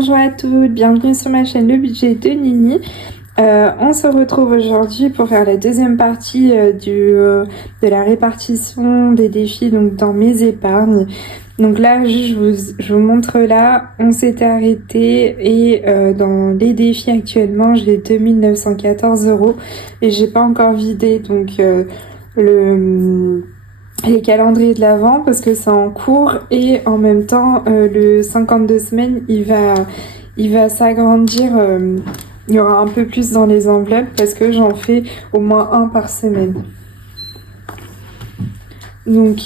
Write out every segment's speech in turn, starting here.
Bonjour à toutes, bienvenue sur ma chaîne Le Budget de Nini. On se retrouve aujourd'hui pour faire la deuxième partie de la répartition des défis donc dans mes épargnes. Donc là, je vous montre là, on s'était arrêté et dans les défis actuellement, j'ai 2914 € et j'ai pas encore vidé donc les calendriers de l'Avent parce que c'est en cours et en même temps le 52 semaines il va s'agrandir, il y aura un peu plus dans les enveloppes parce que j'en fais au moins un par semaine. Donc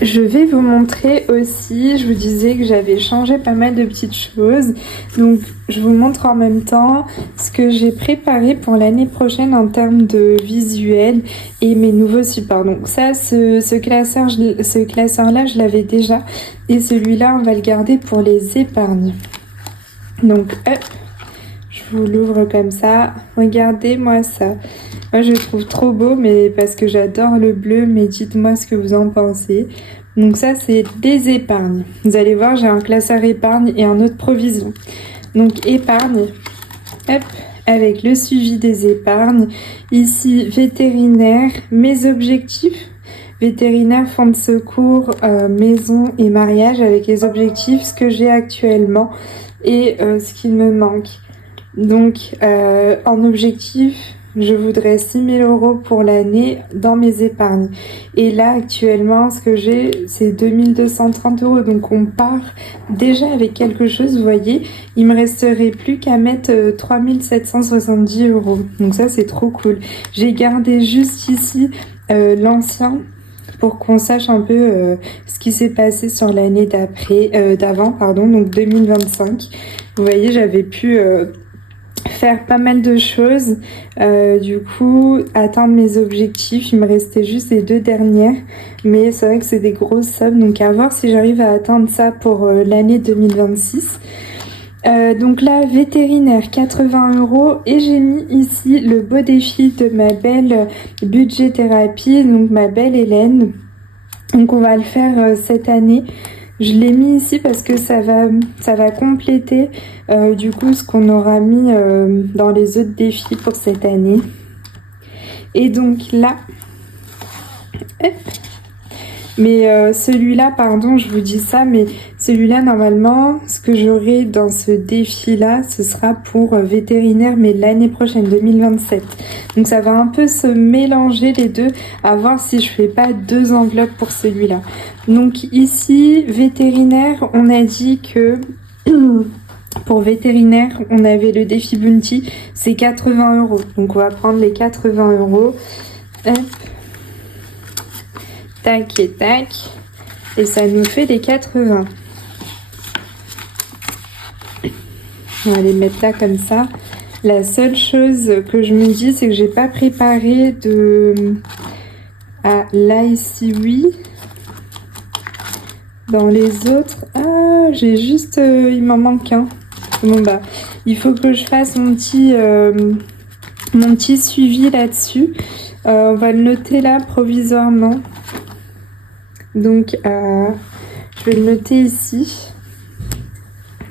je vais vous montrer aussi, je vous disais que j'avais changé pas mal de petites choses, donc je vous montre en même temps ce que j'ai préparé pour l'année prochaine en termes de visuel et mes nouveaux supports. Donc ça, ce classeur-là, je l'avais déjà et celui-là, on va le garder pour les épargnes. Donc hop, je vous l'ouvre comme ça, regardez-moi ça. Moi, je le trouve trop beau, mais parce que j'adore le bleu, mais dites-moi ce que vous en pensez. Donc ça, c'est des épargnes. Vous allez voir, j'ai un classeur épargne et un autre provision. Donc épargne, hop, avec le suivi des épargnes. Ici, vétérinaire, mes objectifs. Vétérinaire, fonds de secours, maison et mariage avec les objectifs, ce que j'ai actuellement et ce qu'il me manque. Donc en objectif, je voudrais 6 000 € pour l'année dans mes épargnes. Et là, actuellement, ce que j'ai, c'est 2230 €. Donc, on part déjà avec quelque chose, vous voyez. Il me resterait plus qu'à mettre 3770 €. Donc ça, c'est trop cool. J'ai gardé juste ici l'ancien pour qu'on sache un peu ce qui s'est passé sur l'année d'avant, donc 2025. Vous voyez, j'avais pu faire pas mal de choses, du coup atteindre mes objectifs. Il me restait juste les deux dernières, mais c'est vrai que c'est des grosses sommes, donc à voir si j'arrive à atteindre ça pour l'année 2026. Donc là, vétérinaire 80 € et j'ai mis ici le beau défi de ma belle budget thérapie, donc ma belle Hélène. Donc on va le faire cette année. Je l'ai mis ici parce que ça va compléter du coup ce qu'on aura mis dans les autres défis pour cette année. Et donc là, hop. Mais celui-là, pardon, je vous dis ça, mais celui-là, normalement, ce que j'aurai dans ce défi-là, ce sera pour vétérinaire, mais l'année prochaine, 2027. Donc ça va un peu se mélanger les deux, à voir si je fais pas deux enveloppes pour celui-là. Donc ici, vétérinaire, on a dit que pour vétérinaire, on avait le défi Bounty, c'est 80 €. Donc on va prendre les 80 €. Hop. Tac et tac, et ça nous fait les 80. On va les mettre là comme ça. La seule chose que je me dis, c'est que j'ai pas préparé de... Ah, là ici oui. Dans les autres, ah, j'ai juste... il m'en manque un. Bon bah, il faut que je fasse mon petit suivi là-dessus. On va le noter là provisoirement. Donc, je vais le noter ici.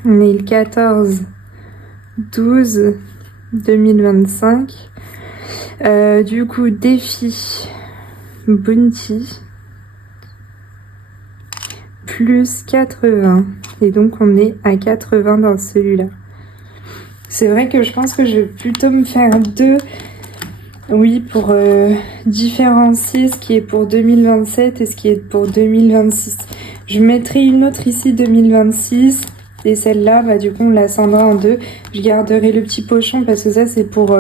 On est le 14/12/2025. Du coup, défi Bounty plus 80. Et donc, on est à 80 dans celui-là. C'est vrai que je pense que je vais plutôt me faire deux. Oui, pour différencier ce qui est pour 2027 et ce qui est pour 2026. Je mettrai une autre ici 2026 et celle-là, bah, du coup on la scindra en deux. Je garderai le petit pochon parce que ça c'est pour...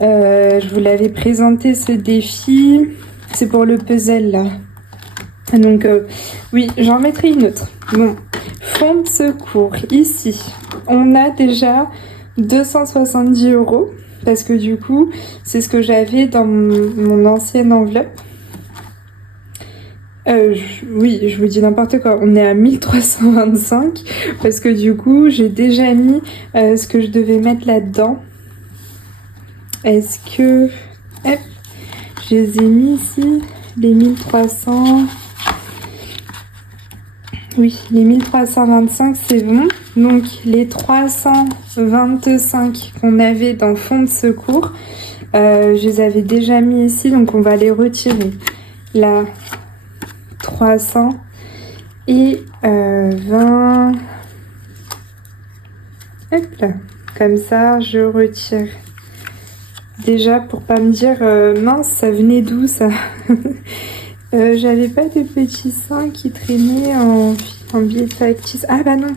je vous l'avais présenté ce défi, c'est pour le puzzle là. Donc oui, j'en mettrai une autre. Bon, fonds de secours, ici, on a déjà 270 €. Parce que du coup, c'est ce que j'avais dans mon ancienne enveloppe. Oui, je vous dis n'importe quoi. On est à 1325 parce que du coup, j'ai déjà mis ce que je devais mettre là-dedans. Est-ce que... Hop, je les ai mis ici, les 1300... Oui, les 1325 c'est bon. Donc les 325 qu'on avait dans fonds de secours, je les avais déjà mis ici, donc on va les retirer. Là, 300 et 20. Hop là, comme ça, je retire. Déjà, pour pas me dire, mince, ça venait d'où ça? J'avais pas de petits seins qui traînaient en billet factice. Ah bah non,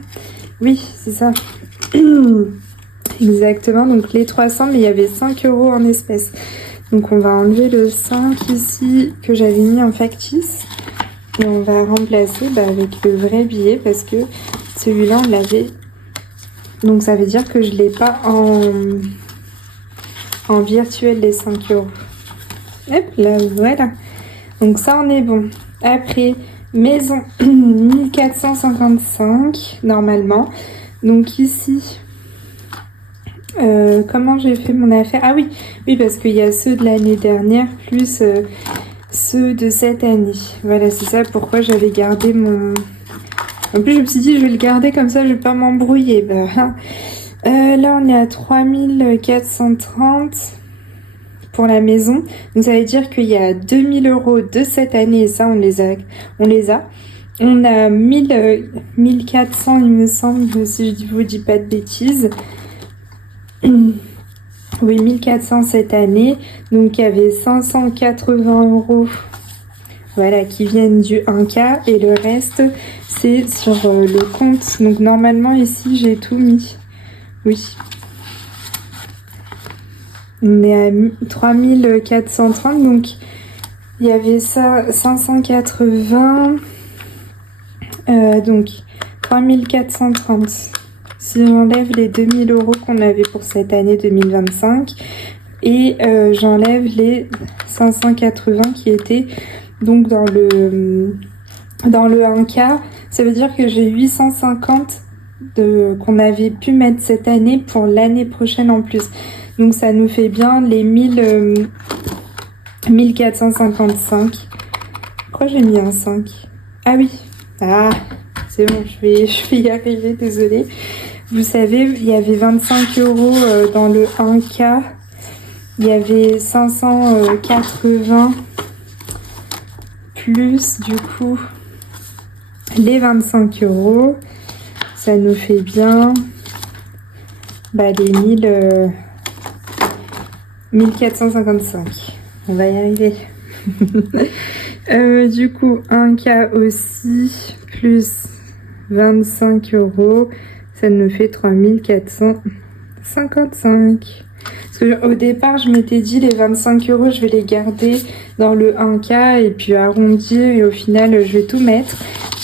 oui, c'est ça. Exactement, donc les 300, mais il y avait 5 € en espèces. Donc on va enlever le 5 ici que j'avais mis en factice. Et on va remplacer avec le vrai billet parce que celui-là on l'avait. Donc ça veut dire que je l'ai pas en virtuel les 5 €. Hop là, voilà. Donc ça on est bon. Après, maison 1455 normalement. Donc ici, comment j'ai fait mon affaire? Ah oui, oui parce qu'il y a ceux de l'année dernière plus ceux de cette année. Voilà, c'est ça pourquoi j'avais gardé mon... En plus je me suis dit je vais le garder comme ça je vais pas m'embrouiller. Là on est à 3430 pour la maison. Donc ça veut dire qu'il y a 2000 € de cette année et ça on les a. On a 1400 il me semble si je vous dis pas de bêtises. Oui 1400 cette année. Donc il y avait 580 € voilà qui viennent du 1K et le reste c'est sur le compte. Donc normalement ici j'ai tout mis. Oui. On est à 3430, donc il y avait ça, 580, donc 3430. Si j'enlève les 2000 € qu'on avait pour cette année 2025, et j'enlève les 580 qui étaient donc dans le 1K, ça veut dire que j'ai 850 qu'on avait pu mettre cette année pour l'année prochaine en plus. Donc ça nous fait bien les 1455. Pourquoi j'ai mis un 5? Ah oui. Ah, c'est bon, je vais y arriver, désolée. Vous savez, il y avait 25 € dans le 1K. Il y avait 580 plus du coup les 25 €. Ça nous fait bien les 1455. On va y arriver. Du coup, 1K aussi, plus 25 €. Ça nous fait 3455. Parce que au départ, je m'étais dit les 25 €, je vais les garder dans le 1K et puis arrondir. Et au final, je vais tout mettre.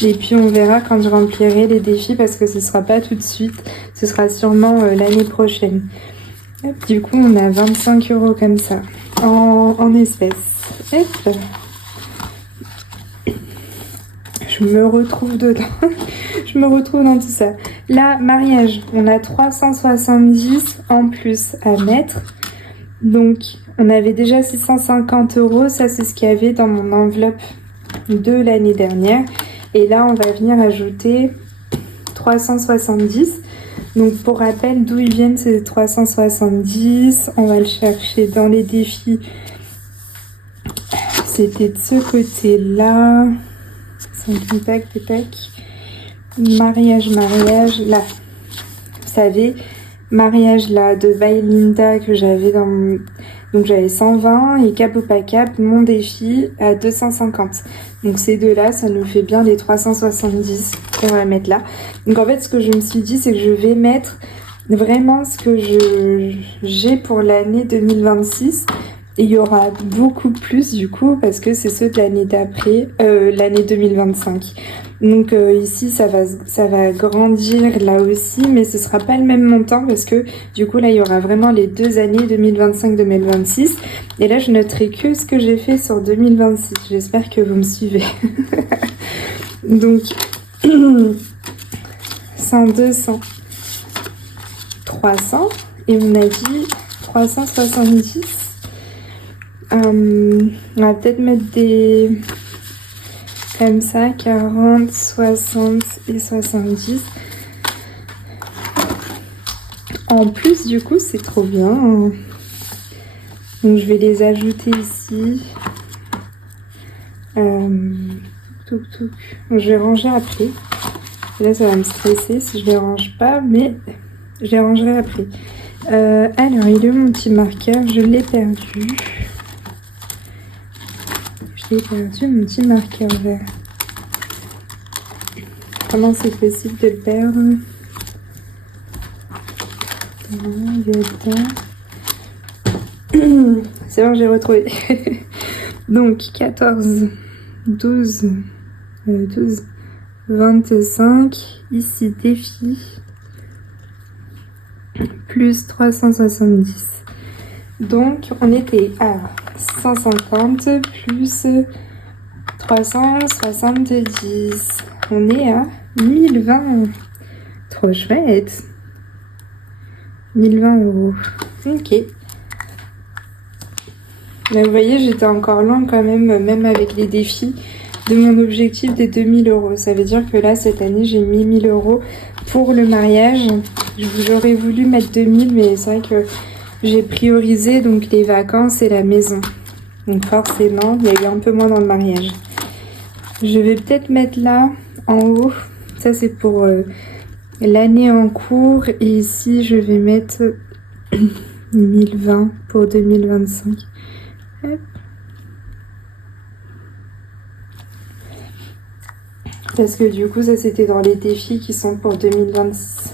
Et puis on verra quand je remplirai les défis parce que ce sera pas tout de suite. Ce sera sûrement l'année prochaine. Hop, du coup, on a 25 € comme ça, en espèces. Hop. Je me retrouve dedans. Je me retrouve dans tout ça. Là, mariage, on a 370 en plus à mettre. Donc, on avait déjà 650 €. Ça, c'est ce qu'il y avait dans mon enveloppe de l'année dernière. Et là, on va venir ajouter 370. Donc pour rappel, d'où ils viennent ces 370, on va le chercher dans les défis. C'était de ce côté-là. Mariage, là. Vous savez, mariage là de Bailinda que j'avais dans mon... Donc j'avais 120 et cap ou pas cap, mon défi à 250. Donc ces deux-là, ça nous fait bien les 370 qu'on va mettre là. Donc en fait, ce que je me suis dit, c'est que je vais mettre vraiment ce que j'ai pour l'année 2026. Et il y aura beaucoup plus du coup, parce que c'est ceux de l'année d'après, l'année 2025. Donc ici, ça va grandir là aussi, mais ce sera pas le même montant parce que du coup, là, il y aura vraiment les deux années 2025-2026. Et là, je noterai que ce que j'ai fait sur 2026. J'espère que vous me suivez. Donc, 100, 200, 300. Et on a dit 370. On va peut-être mettre des comme ça, 40, 60 et 70. En plus, du coup, c'est trop bien. Donc, je vais les ajouter ici. Touc, touc. Je vais ranger après. Là, ça va me stresser si je les range pas, mais je les rangerai après. Alors, il est où mon petit marqueur? Je l'ai perdu. J'ai perdu mon petit marqueur vert. Comment c'est possible de le perdre? Non, il est dedans. C'est bon, j'ai retrouvé. Donc, 14, 12, 25. Ici, défi. Plus 370. Donc, on était à 150 plus 370. On est à 1020. Trop chouette. 1020 €. Ok. Mais vous voyez, j'étais encore loin quand même avec les défis, de mon objectif des 2000 €. Ça veut dire que là, cette année, j'ai mis 1000 € pour le mariage. J'aurais voulu mettre 2000, mais c'est vrai que j'ai priorisé donc les vacances et la maison. Donc forcément, il y a eu un peu moins dans le mariage. Je vais peut-être mettre là, en haut. Ça, c'est pour l'année en cours. Et ici, je vais mettre 1020 pour 2025. Hop. Parce que du coup, ça, c'était dans les défis qui sont pour 2026.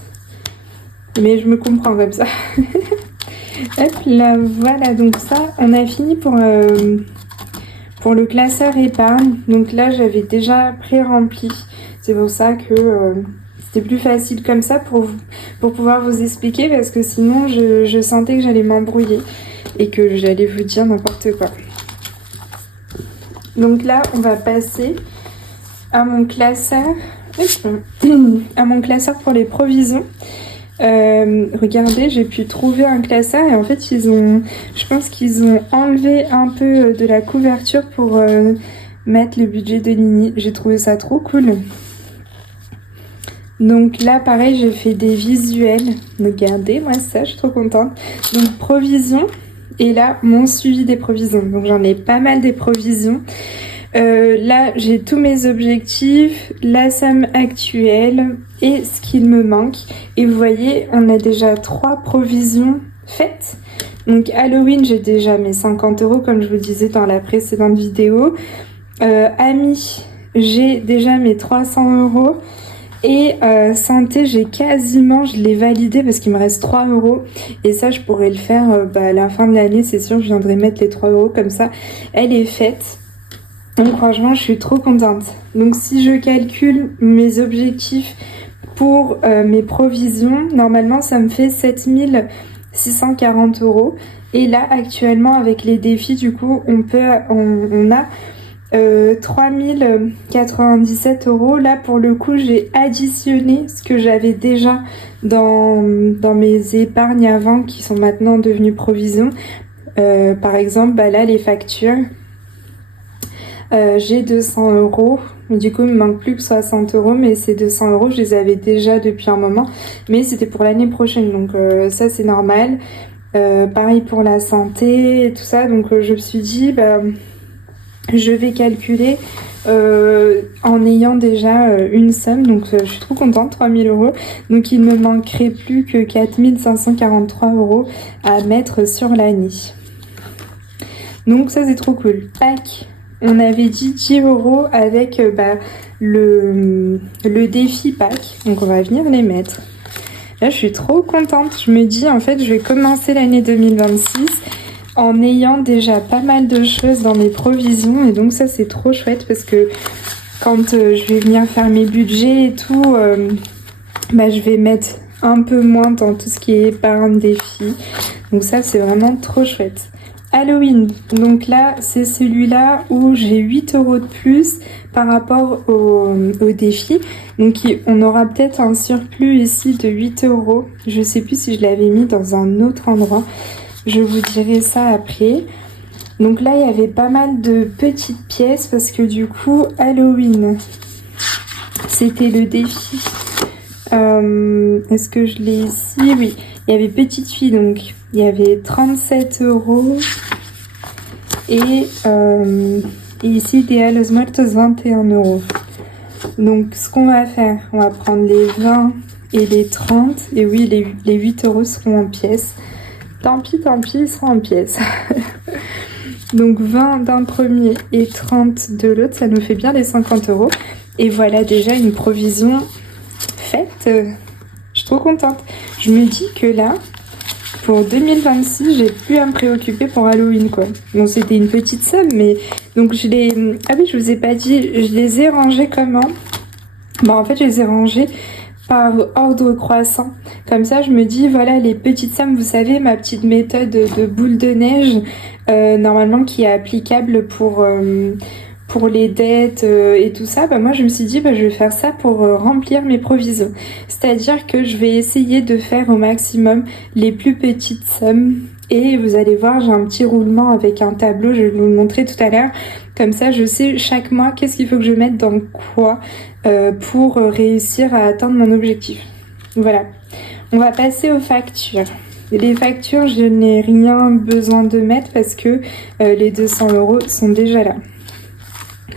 Mais je me comprends comme ça. Hop là, voilà, donc ça, on a fini pour le classeur épargne. Donc là, j'avais déjà pré-rempli. C'est pour ça que c'était plus facile comme ça pour pouvoir vous expliquer, parce que sinon, je sentais que j'allais m'embrouiller et que j'allais vous dire n'importe quoi. Donc là, on va passer à mon classeur, pour les provisions. Regardez, j'ai pu trouver un classeur et en fait je pense qu'ils ont enlevé un peu de la couverture pour mettre le budget de Nini. J'ai trouvé ça trop cool. Donc là pareil, j'ai fait des visuels. Regardez, moi ça, je suis trop contente. Donc provisions, et là mon suivi des provisions. Donc j'en ai pas mal des provisions. Là, j'ai tous mes objectifs, la somme actuelle et ce qu'il me manque. Et vous voyez, on a déjà 3 provisions faites. Donc Halloween, j'ai déjà mes 50 € comme je vous le disais dans la précédente vidéo. Amis, j'ai déjà mes 300 €. Et santé, je l'ai validé parce qu'il me reste 3 €. Et ça, je pourrais le faire à la fin de l'année, c'est sûr, je viendrai mettre les 3 € comme ça. Elle est faite. Donc franchement, je suis trop contente. Donc si je calcule mes objectifs pour mes provisions, normalement ça me fait 7640 €. Et là actuellement avec les défis, du coup, on a 3097 €. Là pour le coup, j'ai additionné ce que j'avais déjà dans mes épargnes avant, qui sont maintenant devenues provisions. Par exemple, là les factures. J'ai 200 €. Du coup, il me manque plus que 60 €, mais ces 200 €, je les avais déjà depuis un moment. Mais c'était pour l'année prochaine, donc ça, c'est normal. Pareil pour la santé et tout ça. Donc, je me suis dit, je vais calculer en ayant déjà une somme. Donc, je suis trop contente, 3000 €. Donc, il ne me manquerait plus que 4543 € à mettre sur l'année. Donc, ça, c'est trop cool. Tac! On avait dit 10 € avec le défi pack. Donc on va venir les mettre. Là je suis trop contente. Je me dis en fait je vais commencer l'année 2026 en ayant déjà pas mal de choses dans mes provisions. Et donc ça c'est trop chouette parce que quand je vais venir faire mes budgets et tout, je vais mettre un peu moins dans tout ce qui est épargne défi. Donc ça c'est vraiment trop chouette. Halloween, donc là c'est celui-là où j'ai 8 € de plus par rapport au défi. Donc on aura peut-être un surplus ici de 8 €. Je sais plus si je l'avais mis dans un autre endroit. Je vous dirai ça après. Donc là, il y avait pas mal de petites pièces parce que du coup, Halloween, c'était le défi. Est-ce que je l'ai ici? Oui, il y avait petite fille, donc il y avait 37 € et ici, Idea Los Muertos, 21 €. Donc ce qu'on va faire, on va prendre les 20 et les 30, et oui, les 8 € seront en pièces. Tant pis, ils seront en pièces. Donc 20 d'un premier et 30 de l'autre, ça nous fait bien les 50 €. Et voilà déjà une provision faite. Je suis trop contente. Je me dis que là, pour 2026, j'ai plus à me préoccuper pour Halloween, quoi. Bon, c'était une petite somme, mais... Donc je les... Ah oui, je vous ai pas dit, je les ai rangés comment? Bah en fait, je les ai rangés par ordre croissant. Comme ça, je me dis, voilà, les petites sommes, vous savez, ma petite méthode de boule de neige, normalement qui est applicable pour les dettes et tout ça, bah moi je me suis dit, bah, je vais faire ça pour remplir mes provisions. C'est-à-dire que je vais essayer de faire au maximum les plus petites sommes. Et vous allez voir, j'ai un petit roulement avec un tableau, je vais vous le montrer tout à l'heure. Comme ça, je sais chaque mois qu'est-ce qu'il faut que je mette dans quoi pour réussir à atteindre mon objectif. Voilà. On va passer aux factures. Les factures, je n'ai rien besoin de mettre parce que les 200 € sont déjà là.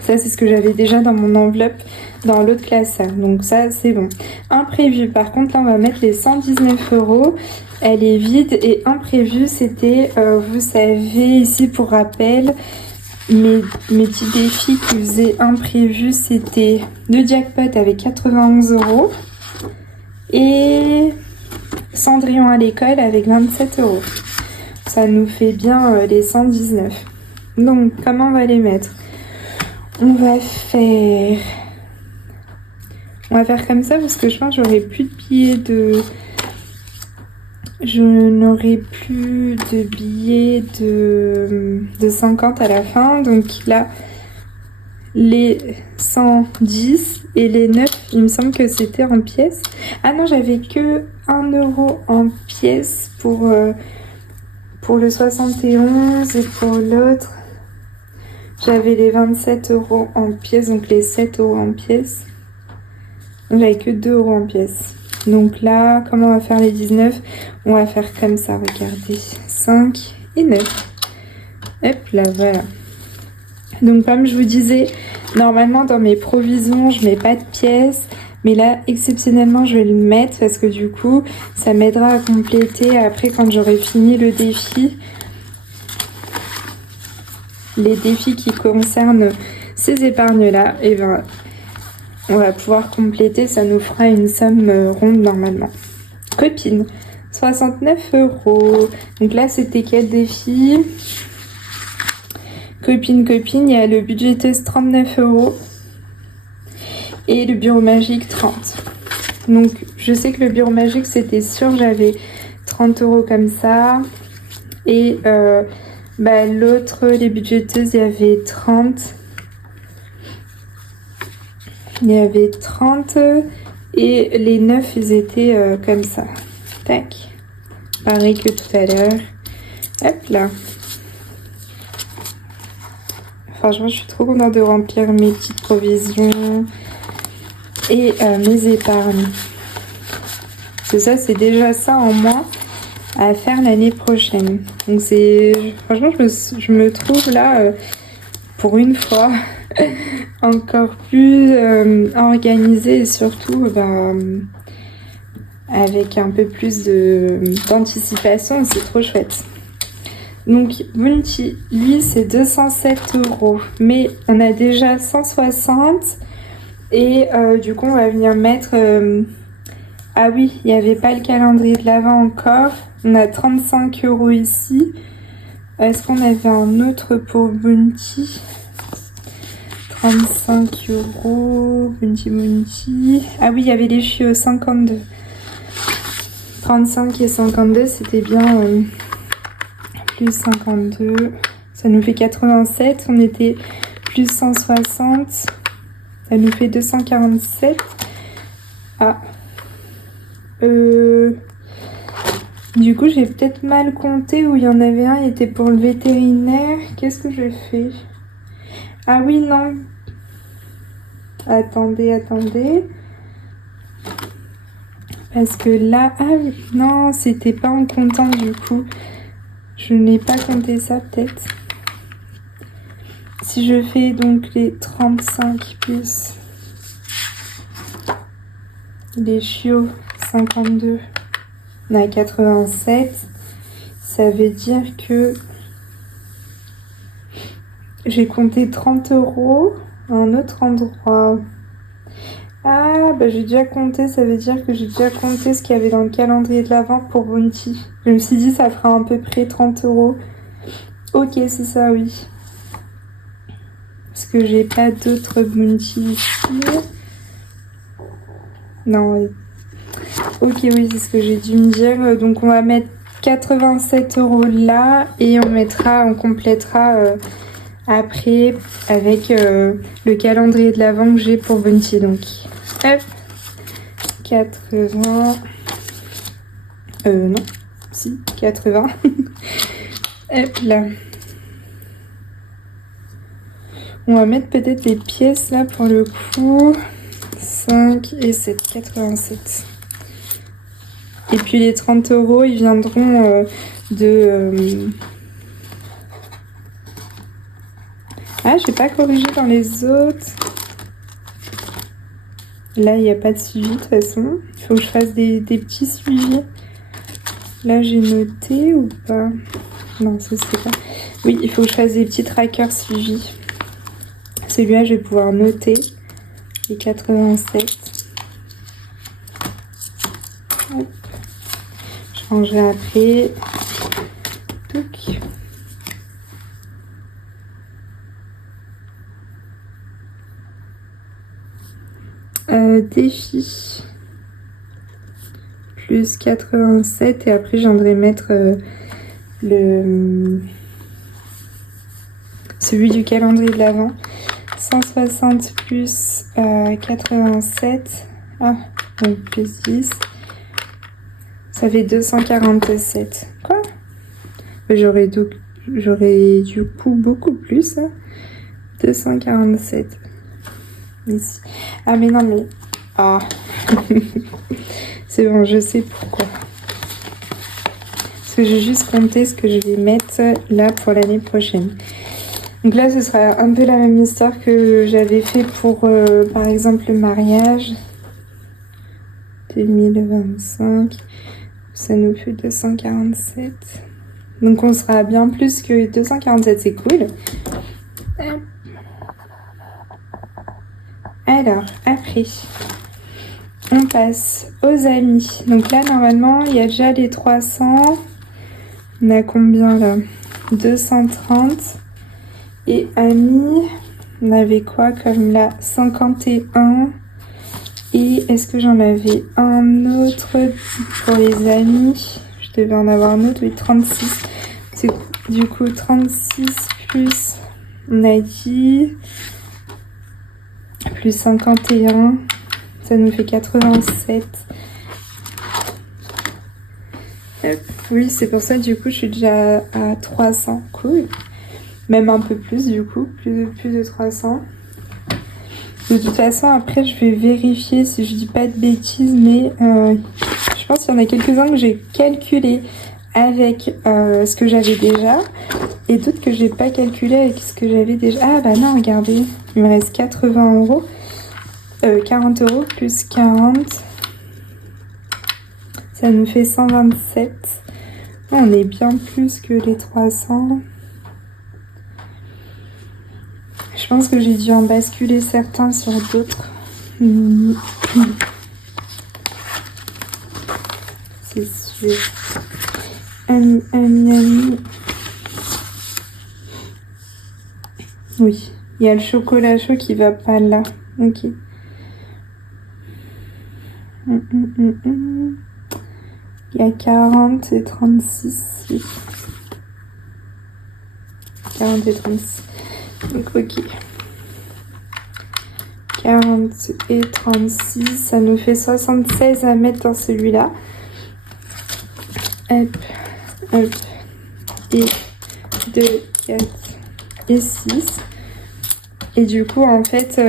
Ça, c'est ce que j'avais déjà dans mon enveloppe dans l'autre classeur. Donc ça, c'est bon. Imprévu, par contre, là, on va mettre les 119 €. Elle est vide. Et imprévu, c'était, vous savez, ici, pour rappel, mes petits défis qui faisaient imprévu, c'était le jackpot avec 91 € et Cendrillon à l'école avec 27 €. Ça nous fait bien les 119. Donc, comment on va les mettre? On va faire comme ça parce que je pense que j'aurai plus de billets de... Je n'aurai plus de billets de 50 à la fin. Donc là, les 110 et les 9, il me semble que c'était en pièces. Ah non, j'avais que 1 € en pièces pour le 71 et pour l'autre. J'avais les 27 € en pièces, donc les 7 € en pièces. J'avais que 2 € en pièces. Donc là, comment on va faire les 19? On va faire comme ça, regardez. 5 et 9. Hop là, voilà. Donc comme je vous disais, normalement dans mes provisions, je mets pas de pièces. Mais là, exceptionnellement, je vais le mettre parce que du coup, ça m'aidera à compléter après quand j'aurai fini le défi. Les défis qui concernent ces épargnes-là, et ben, on va pouvoir compléter, ça nous fera une somme ronde normalement. Copine, 69 €. Donc là, c'était quel défi? Copine, il y a le budgéteuse 39 € et le bureau magique 30. Donc, je sais que le bureau magique, c'était sûr, j'avais 30 € comme ça. Et l'autre, les budgéteuses, il y avait 30. Il y avait 30 et les 9, ils étaient comme ça. Tac. Pareil que tout à l'heure. Hop là. Franchement, je suis trop contente de remplir mes petites provisions et mes épargnes. C'est ça, c'est déjà ça en moins à faire l'année prochaine. Donc c'est... Franchement, je me trouve là, pour une fois, encore plus organisée et surtout avec un peu plus d'anticipation. C'est trop chouette. Donc Bounty, lui, c'est 207 €. Mais on a déjà 160 et du coup, on va venir mettre... Ah oui, il n'y avait pas le calendrier de l'Avent encore. On a 35 € ici. Est-ce qu'on avait un autre pour Bounty? 35 €. Bounty. Ah oui, il y avait les chiots, 52. 35 et 52, c'était bien plus 52. Ça nous fait 87. On était plus 160. Ça nous fait 247. Ah. Du coup, j'ai peut-être mal compté où il y en avait un, il était pour le vétérinaire. Qu'est-ce que je fais? Ah oui, non. Attendez. Parce que là... Ah oui, non, c'était pas en comptant du coup. Je n'ai pas compté ça peut-être. Si je fais donc les 35 plus les chiots 52, on a 87. Ça veut dire que j'ai compté 30 € à un autre endroit. Ah, bah j'ai déjà compté, ça veut dire que j'ai déjà compté ce qu'il y avait dans le calendrier de l'Avent pour Bounty. Je me suis dit ça fera à peu près 30 €. Ok, c'est ça, oui. Parce que j'ai pas d'autres Bounty ici. Non, oui. Ok, oui, c'est ce que j'ai dû me dire. Donc on va mettre 87 € là et on complétera après avec le calendrier de l'Avent que j'ai pour Bounty. Donc, hop, 80. Non, si, 80. Hop là. On va mettre peut-être les pièces là pour le coup. 5 et 7, 87. Et puis les 30 € ils viendront de... Ah, j'ai pas corrigé dans les autres. Là, il n'y a pas de suivi de toute façon. Il faut que je fasse des petits suivis. Là, j'ai noté ou pas? Non, ça c'est pas. Oui, il faut que je fasse des petits trackers suivis. Celui-là, je vais pouvoir noter les 87. Hop. Je changerai après. Touc. Défi. Plus 87. Et après, je viendrai mettre celui du calendrier de l'Avent. 160 plus 87. Ah, donc plus 10. Ça fait 247. Quoi? J'aurais du coup beaucoup plus. 247. Ici. Ah mais non mais... Ah. C'est bon, je sais pourquoi. Parce que j'ai juste compté ce que je vais mettre là pour l'année prochaine. Donc là, ce sera un peu la même histoire que j'avais fait pour, par exemple, le mariage. 2025. Ça nous fait 247. Donc on sera bien plus que 247, c'est cool. Alors, après, on passe aux amis. Donc là, normalement, il y a déjà les 300. On a combien là? 230. Et amis, on avait quoi comme là? 51. Et est-ce que j'en avais un autre pour les amis? Je devais en avoir un autre, oui, 36. C'est du coup 36 plus, on a dit, plus 51. Ça nous fait 87. Hop. Oui, c'est pour ça, du coup, je suis déjà à 300. Cool. Même un peu plus, du coup, plus de 300. De toute façon, après, je vais vérifier si je dis pas de bêtises, mais je pense qu'il y en a quelques-uns que j'ai calculé avec ce que j'avais déjà, et d'autres que j'ai pas calculé avec ce que j'avais déjà. Ah bah non, regardez, il me reste 80 €. 40 € plus 40. Ça nous fait 127. On est bien plus que les 300. Je pense que j'ai dû en basculer certains sur d'autres. C'est sûr. Ami. Oui, il y a le chocolat chaud qui va pas là. Ok. Il y a 40 et 36. Oui. 40 et 36. Donc ok. 40 et 36, ça nous fait 76 à mettre dans celui-là. Hop, hop. Et 2, 4 et 6. Et du coup, en fait,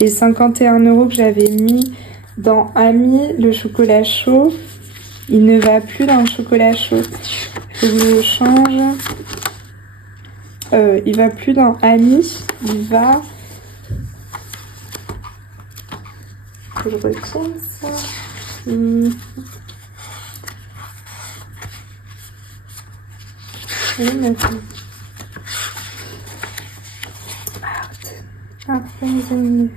les 51 € que j'avais mis dans Ami, le chocolat chaud, il ne va plus dans le chocolat chaud. Je vous le change. Il va plus dans Ami, il va... Faut que je retienne ça. Oui, maintenant. Ah, les amis.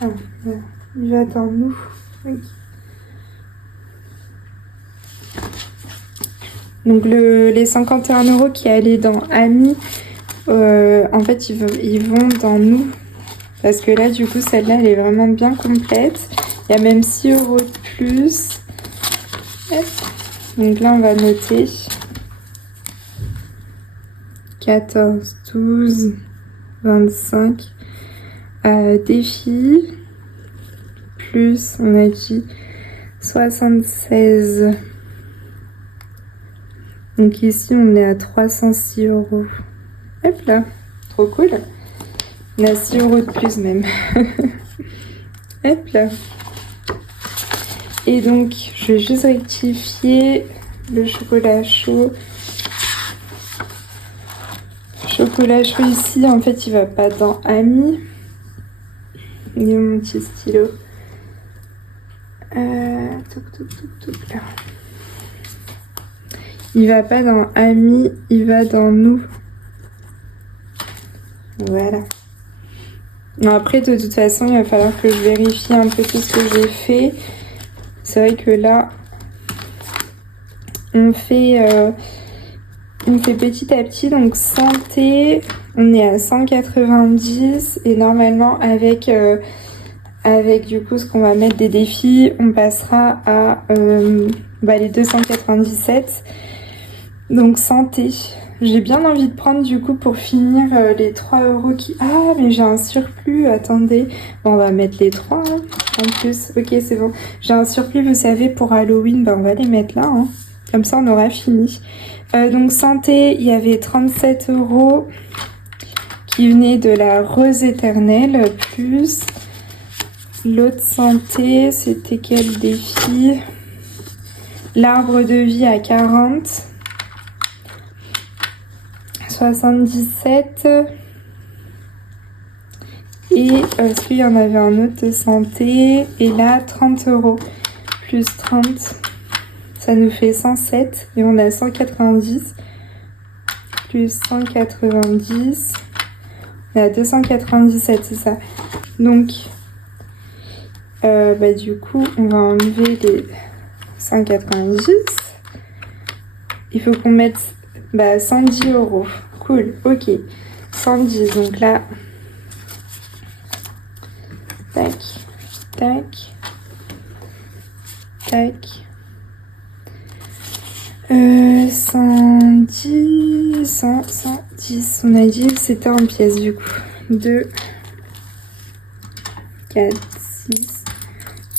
Ah, voilà. Il va dans nous. Oui. Donc les 51 € qui allaient dans Ami, en fait ils vont dans nous. Parce que là du coup celle-là elle est vraiment bien complète. Il y a même 6 € de plus. Hop. Donc là on va noter 14, 12, 25 défi. Plus on a dit 76. Donc ici, on est à 306 €. Hop là, trop cool. On a 6 € de plus même. Hop là. Et donc, je vais juste rectifier le chocolat chaud. Chocolat chaud ici, en fait, il va pas dans Ami. Il est où mon petit stylo? Là. Il va pas dans Ami, il va dans nous. Voilà. Non, après, de toute façon, il va falloir que je vérifie un peu tout ce que j'ai fait. C'est vrai que là, on fait petit à petit. Donc, santé, on est à 190. Et normalement, avec du coup ce qu'on va mettre des défis, on passera à les 297. Donc santé, j'ai bien envie de prendre du coup pour finir les 3 € qui... Ah mais j'ai un surplus, attendez. Bon, on va mettre les 3 hein, en plus. Ok, c'est bon. J'ai un surplus, vous savez, pour Halloween, on va les mettre là. Hein. Comme ça on aura fini. Donc santé, il y avait 37 € qui venaient de la rose éternelle, plus l'autre santé, c'était quel défi? L'arbre de vie à 40. 77. Et est-ce qu'il y en avait un autre de santé? Et là, 30 € plus 30, ça nous fait 107. Et on a 190 plus 190. On a 297, c'est ça. Donc, du coup, on va enlever les 190. Il faut qu'on mette 110 €. Cool, ok. 110, donc là, tac, tac, tac. 110, 110, on a dit c'était en pièces du coup. 2, 4, 6,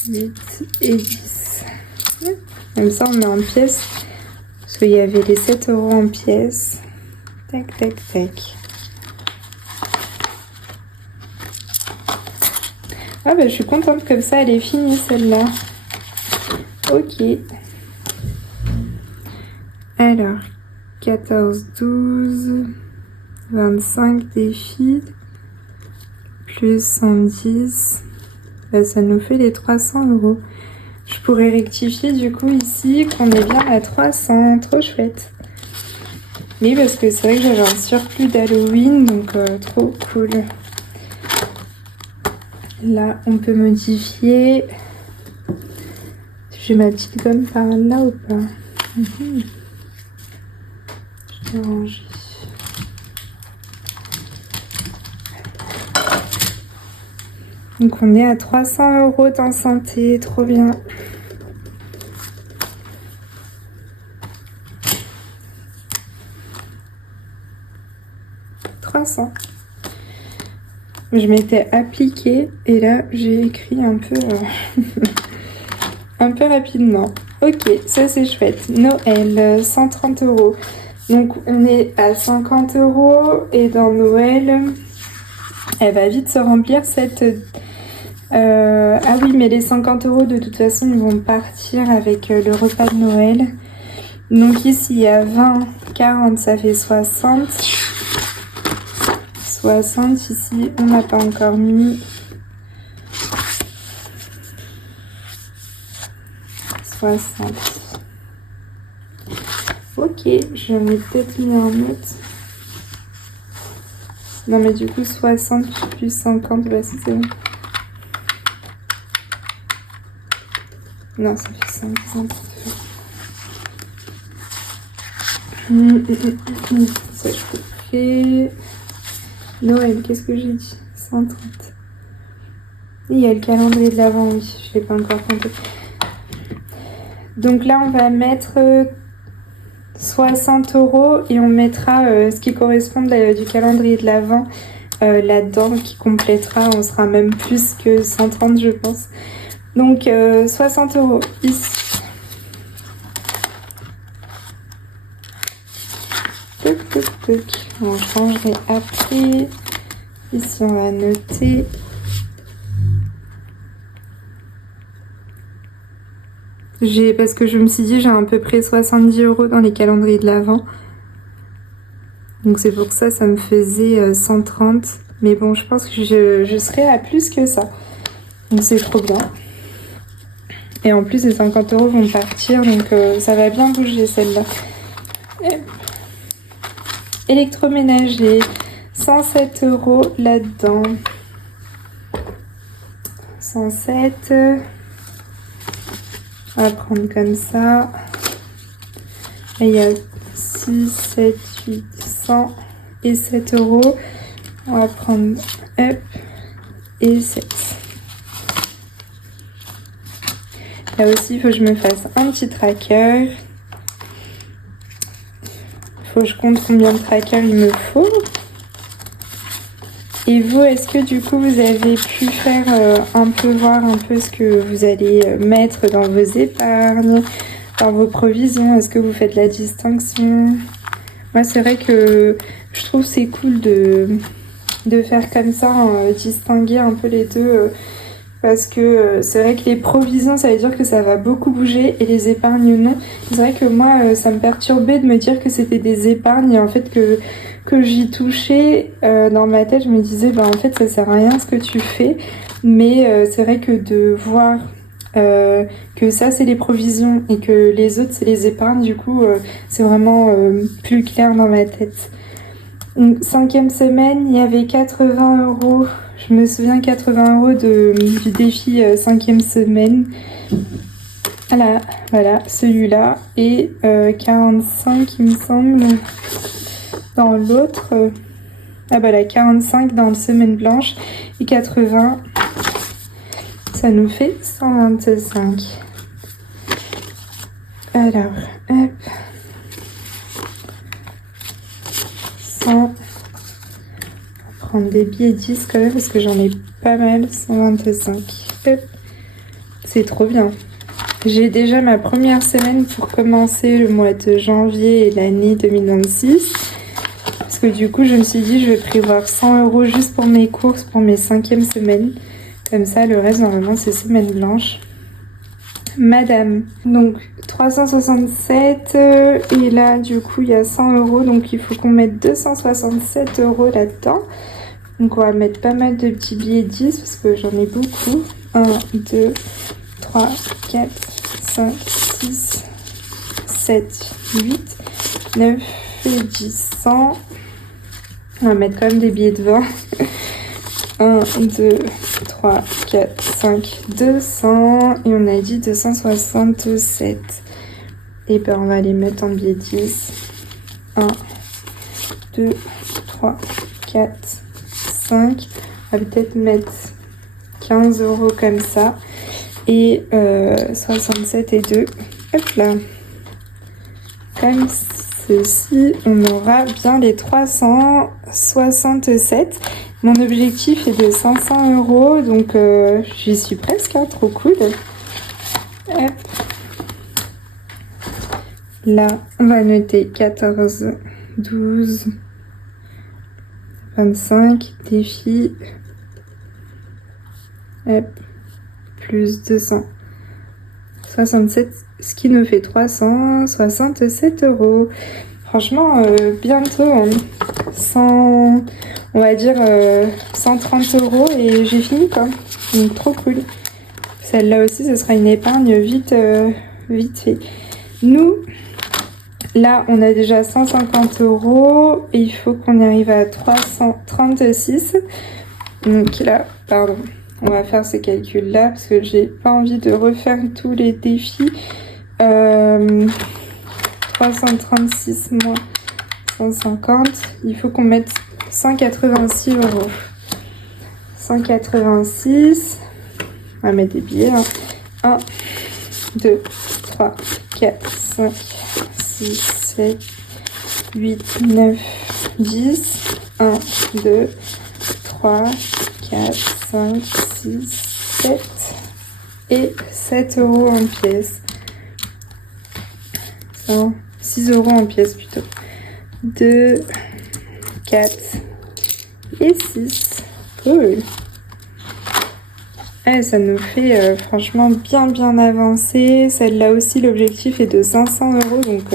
8 et 10. Comme ça on met en pièces. Parce qu'il y avait les 7 € en pièces. Tac, tac, tac. Ah je suis contente comme ça, elle est finie celle-là. Ok. Alors, 14, 12, 25 défis, plus 110, ça nous fait les 300 €. Je pourrais rectifier du coup ici qu'on est bien à 300, trop chouette. Oui, parce que c'est vrai que j'avais un surplus d'Halloween, donc trop cool. Là, on peut modifier. J'ai ma petite gomme par là ou pas? Je vais ranger. Donc on est à 300 € dans santé, trop bien. Je m'étais appliquée et là j'ai écrit un peu un peu rapidement. Ok, ça c'est chouette. Noël, 130 €. Donc on est à 50 € et dans Noël, elle va vite se remplir cette... Ah oui, mais les 50 € de toute façon ils vont partir avec le repas de Noël. Donc ici il y a 20, 40, ça fait 60. 60, ici on n'a pas encore mis. 60. Ok, j'en ai peut-être mis un autre. Non mais du coup 60 plus 50, bah si c'est bon. Non, ça fait 50. Ça je couperai. Noël, qu'est-ce que j'ai dit? 130. Il y a le calendrier de l'Avent, oui, je l'ai pas encore compté. Donc là on va mettre 60 € et on mettra ce qui correspond du calendrier de l'Avent là-dedans qui complétera, on sera même plus que 130 je pense. Donc 60 € ici. Toc, toc, toc. On changerait après. Ici on va noter. Parce que je me suis dit j'ai à peu près 70 € dans les calendriers de l'Avent. Donc c'est pour ça, ça me faisait 130. Mais bon, je pense que je serai à plus que ça. Donc c'est trop bien. Et en plus, les 50 € vont partir. Donc ça va bien bouger celle-là. Électroménager. 107 € là-dedans. 107. On va prendre comme ça. Et il y a 6, 7, 8, 100 et 7 €. On va prendre up et 7. Là aussi, il faut que je me fasse un petit tracker. Il faut que je compte combien de trackers il me faut. Et vous, est-ce que du coup vous avez pu faire voir un peu ce que vous allez mettre dans vos épargnes, dans vos provisions? Est-ce que vous faites la distinction? Moi c'est vrai que je trouve c'est cool de faire comme ça, distinguer un peu les deux, parce que c'est vrai que les provisions ça veut dire que ça va beaucoup bouger et les épargnes non. C'est vrai que moi ça me perturbait de me dire que c'était des épargnes et en fait que j'y touchais, dans ma tête je me disais bah en fait ça sert à rien ce que tu fais, mais c'est vrai que de voir que ça c'est les provisions et que les autres c'est les épargnes, du coup c'est vraiment plus clair dans ma tête. Donc 5e semaine, il y avait 80 €. Je me souviens 80 € du défi 5e semaine. Voilà, celui-là. Et 45 il me semble dans l'autre. Ah bah là, 45 dans le semaine blanche. Et 80, ça nous fait 125. Alors, hop. 100. On va prendre des billets 10 quand même parce que j'en ai pas mal. 125. Hop. C'est trop bien. J'ai déjà ma première semaine pour commencer le mois de janvier et l'année 2026. Parce que du coup, je me suis dit, je vais prévoir 100 € juste pour mes courses pour mes 5e semaines. Comme ça, le reste, normalement, c'est semaine blanche. Madame. Donc, 367. Et là, du coup, il y a 100 €. Donc, il faut qu'on mette 267 € là-dedans. Donc, on va mettre pas mal de petits billets 10 parce que j'en ai beaucoup. 1, 2, 3, 4, 5, 6, 7, 8, 9 et 10. 100. On va mettre quand même des billets de 20. 1, 2, 3, 4, 5, 200. Et on a dit 267. Et ben on va les mettre en billets 10. 1, 2, 3, 4, 5. On va peut-être mettre 15 € comme ça. Et 67 et 2. Hop là. Comme ceci, on aura bien les 367. Mon objectif est de 500 €, donc j'y suis presque, hein, trop cool. Hop. Là, on va noter 14, 12, 25, défi. Hop, plus 267, ce qui nous fait 367 €. Franchement, bientôt, hein, 100, on va dire 130 € et j'ai fini, quoi. Donc, trop cool. Celle-là aussi, ce sera une épargne vite fait. Nous, là, on a déjà 150 € et il faut qu'on arrive à 336. Donc là, pardon, on va faire ce calcul-là parce que j'ai pas envie de refaire tous les défis. 336 moins 150, il faut qu'on mette 186 €. 186, on va mettre des billets. 1, 2, 3, 4, 5, 6, 7, 8, 9, 10. 1, 2, 3, 4, 5, 6, 7 et 7 € en pièces. 6 € en pièces plutôt. 2, 4 et 6. Cool. Ah, ça nous fait franchement bien avancé. Celle-là aussi, l'objectif est de 500 €, donc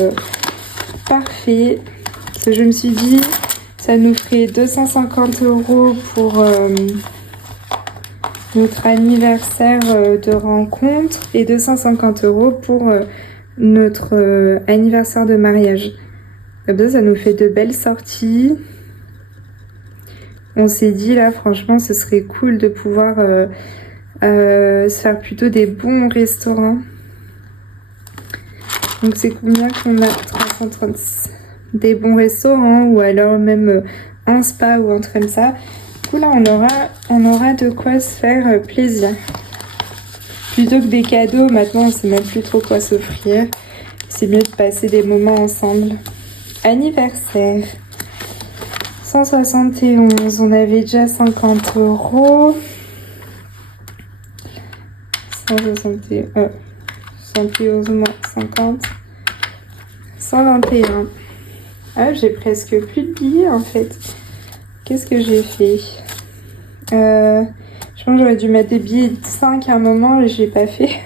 parfait. Parce que je me suis dit, ça nous ferait 250 € pour notre anniversaire de rencontre et 250 € pour notre anniversaire de mariage. Comme ça nous fait de belles sorties. On s'est dit là, franchement, ce serait cool de pouvoir se faire plutôt des bons restaurants. Donc c'est combien qu'on a? 336. Des bons restaurants ou alors même un spa ou un truc comme ça. Du coup là, on aura de quoi se faire plaisir. Plutôt que des cadeaux, maintenant on sait même plus trop quoi s'offrir. C'est mieux de passer des moments ensemble. Anniversaire. 171, on avait déjà 50 €. 171 moins 50. 121. Ah, j'ai presque plus de billets en fait. Qu'est-ce que j'ai fait? Je pense que j'aurais dû mettre des billets de 5 à un moment et je l'ai pas fait.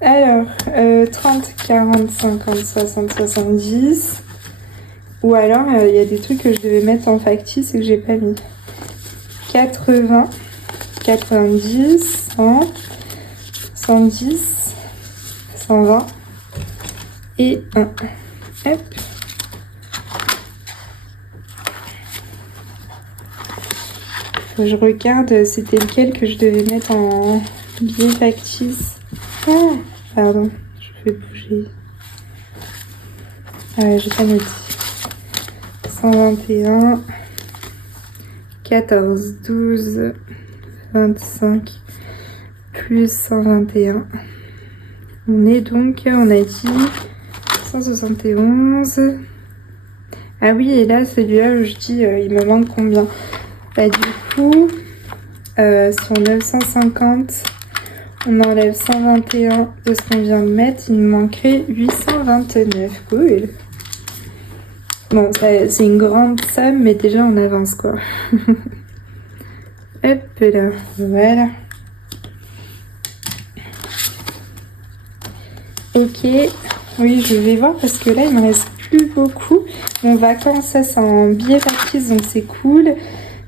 Alors, 30, 40, 50, 60, 70. Ou alors, il y a des trucs que je devais mettre en factice et que j'ai pas mis. 80, 90, 100, 110, 120 et 1. Hop. Faut que je regarde c'était lequel que je devais mettre en billet factice. Ah, pardon, je fais bouger. J'ai pas noté. 121, 14, 12, 25, plus 121. On est donc, on a dit 171. Ah oui, et là, celui-là, je dis, il me manque combien? Bah du coup, sur 950, on enlève 121 de ce qu'on vient de mettre, il me manquerait 829. Cool. Bon, c'est une grande somme, mais déjà on avance quoi. Hop là, voilà. Ok, oui, je vais voir parce que là il me reste plus beaucoup. Mon vacances, ça c'est en billet factice, donc c'est cool.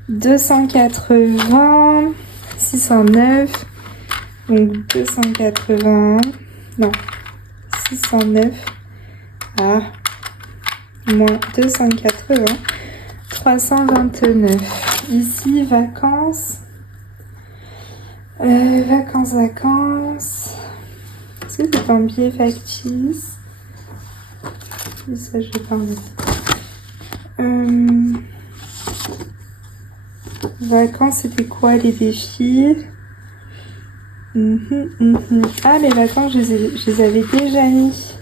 280, 609, donc 280, non, 609, moins 280, 329. Ici, vacances, vacances. Est-ce que c'est un billet factice? Et ça, je vais pas en mettre. Vacances, c'était quoi les défis? Ah, les vacances, je les avais déjà mis.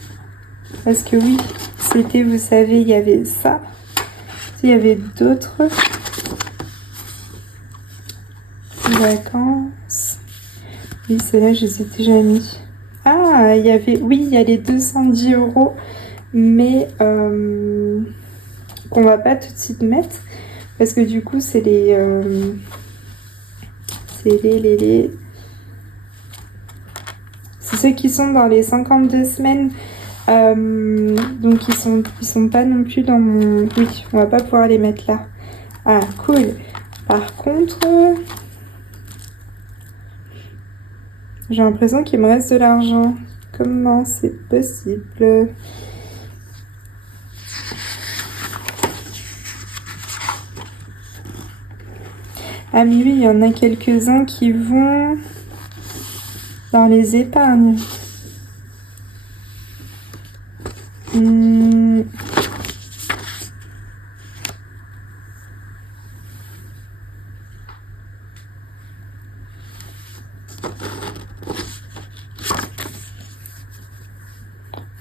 Parce que oui, c'était, vous savez, il y avait ça. Il y avait d'autres. vacances. Oui, celles-là, je les ai déjà mis. Ah, il y avait... Oui, il y a les 210 €, mais qu'on va pas tout de suite mettre. Parce que du coup, c'est les... C'est ceux qui sont dans les 52 semaines. Donc ils sont pas non plus dans mon... Oui, on va pas pouvoir les mettre là. Ah, cool. Par contre, j'ai l'impression qu'il me reste de l'argent. Comment c'est possible? Ah mais oui, il y en a quelques-uns qui vont dans les épargnes.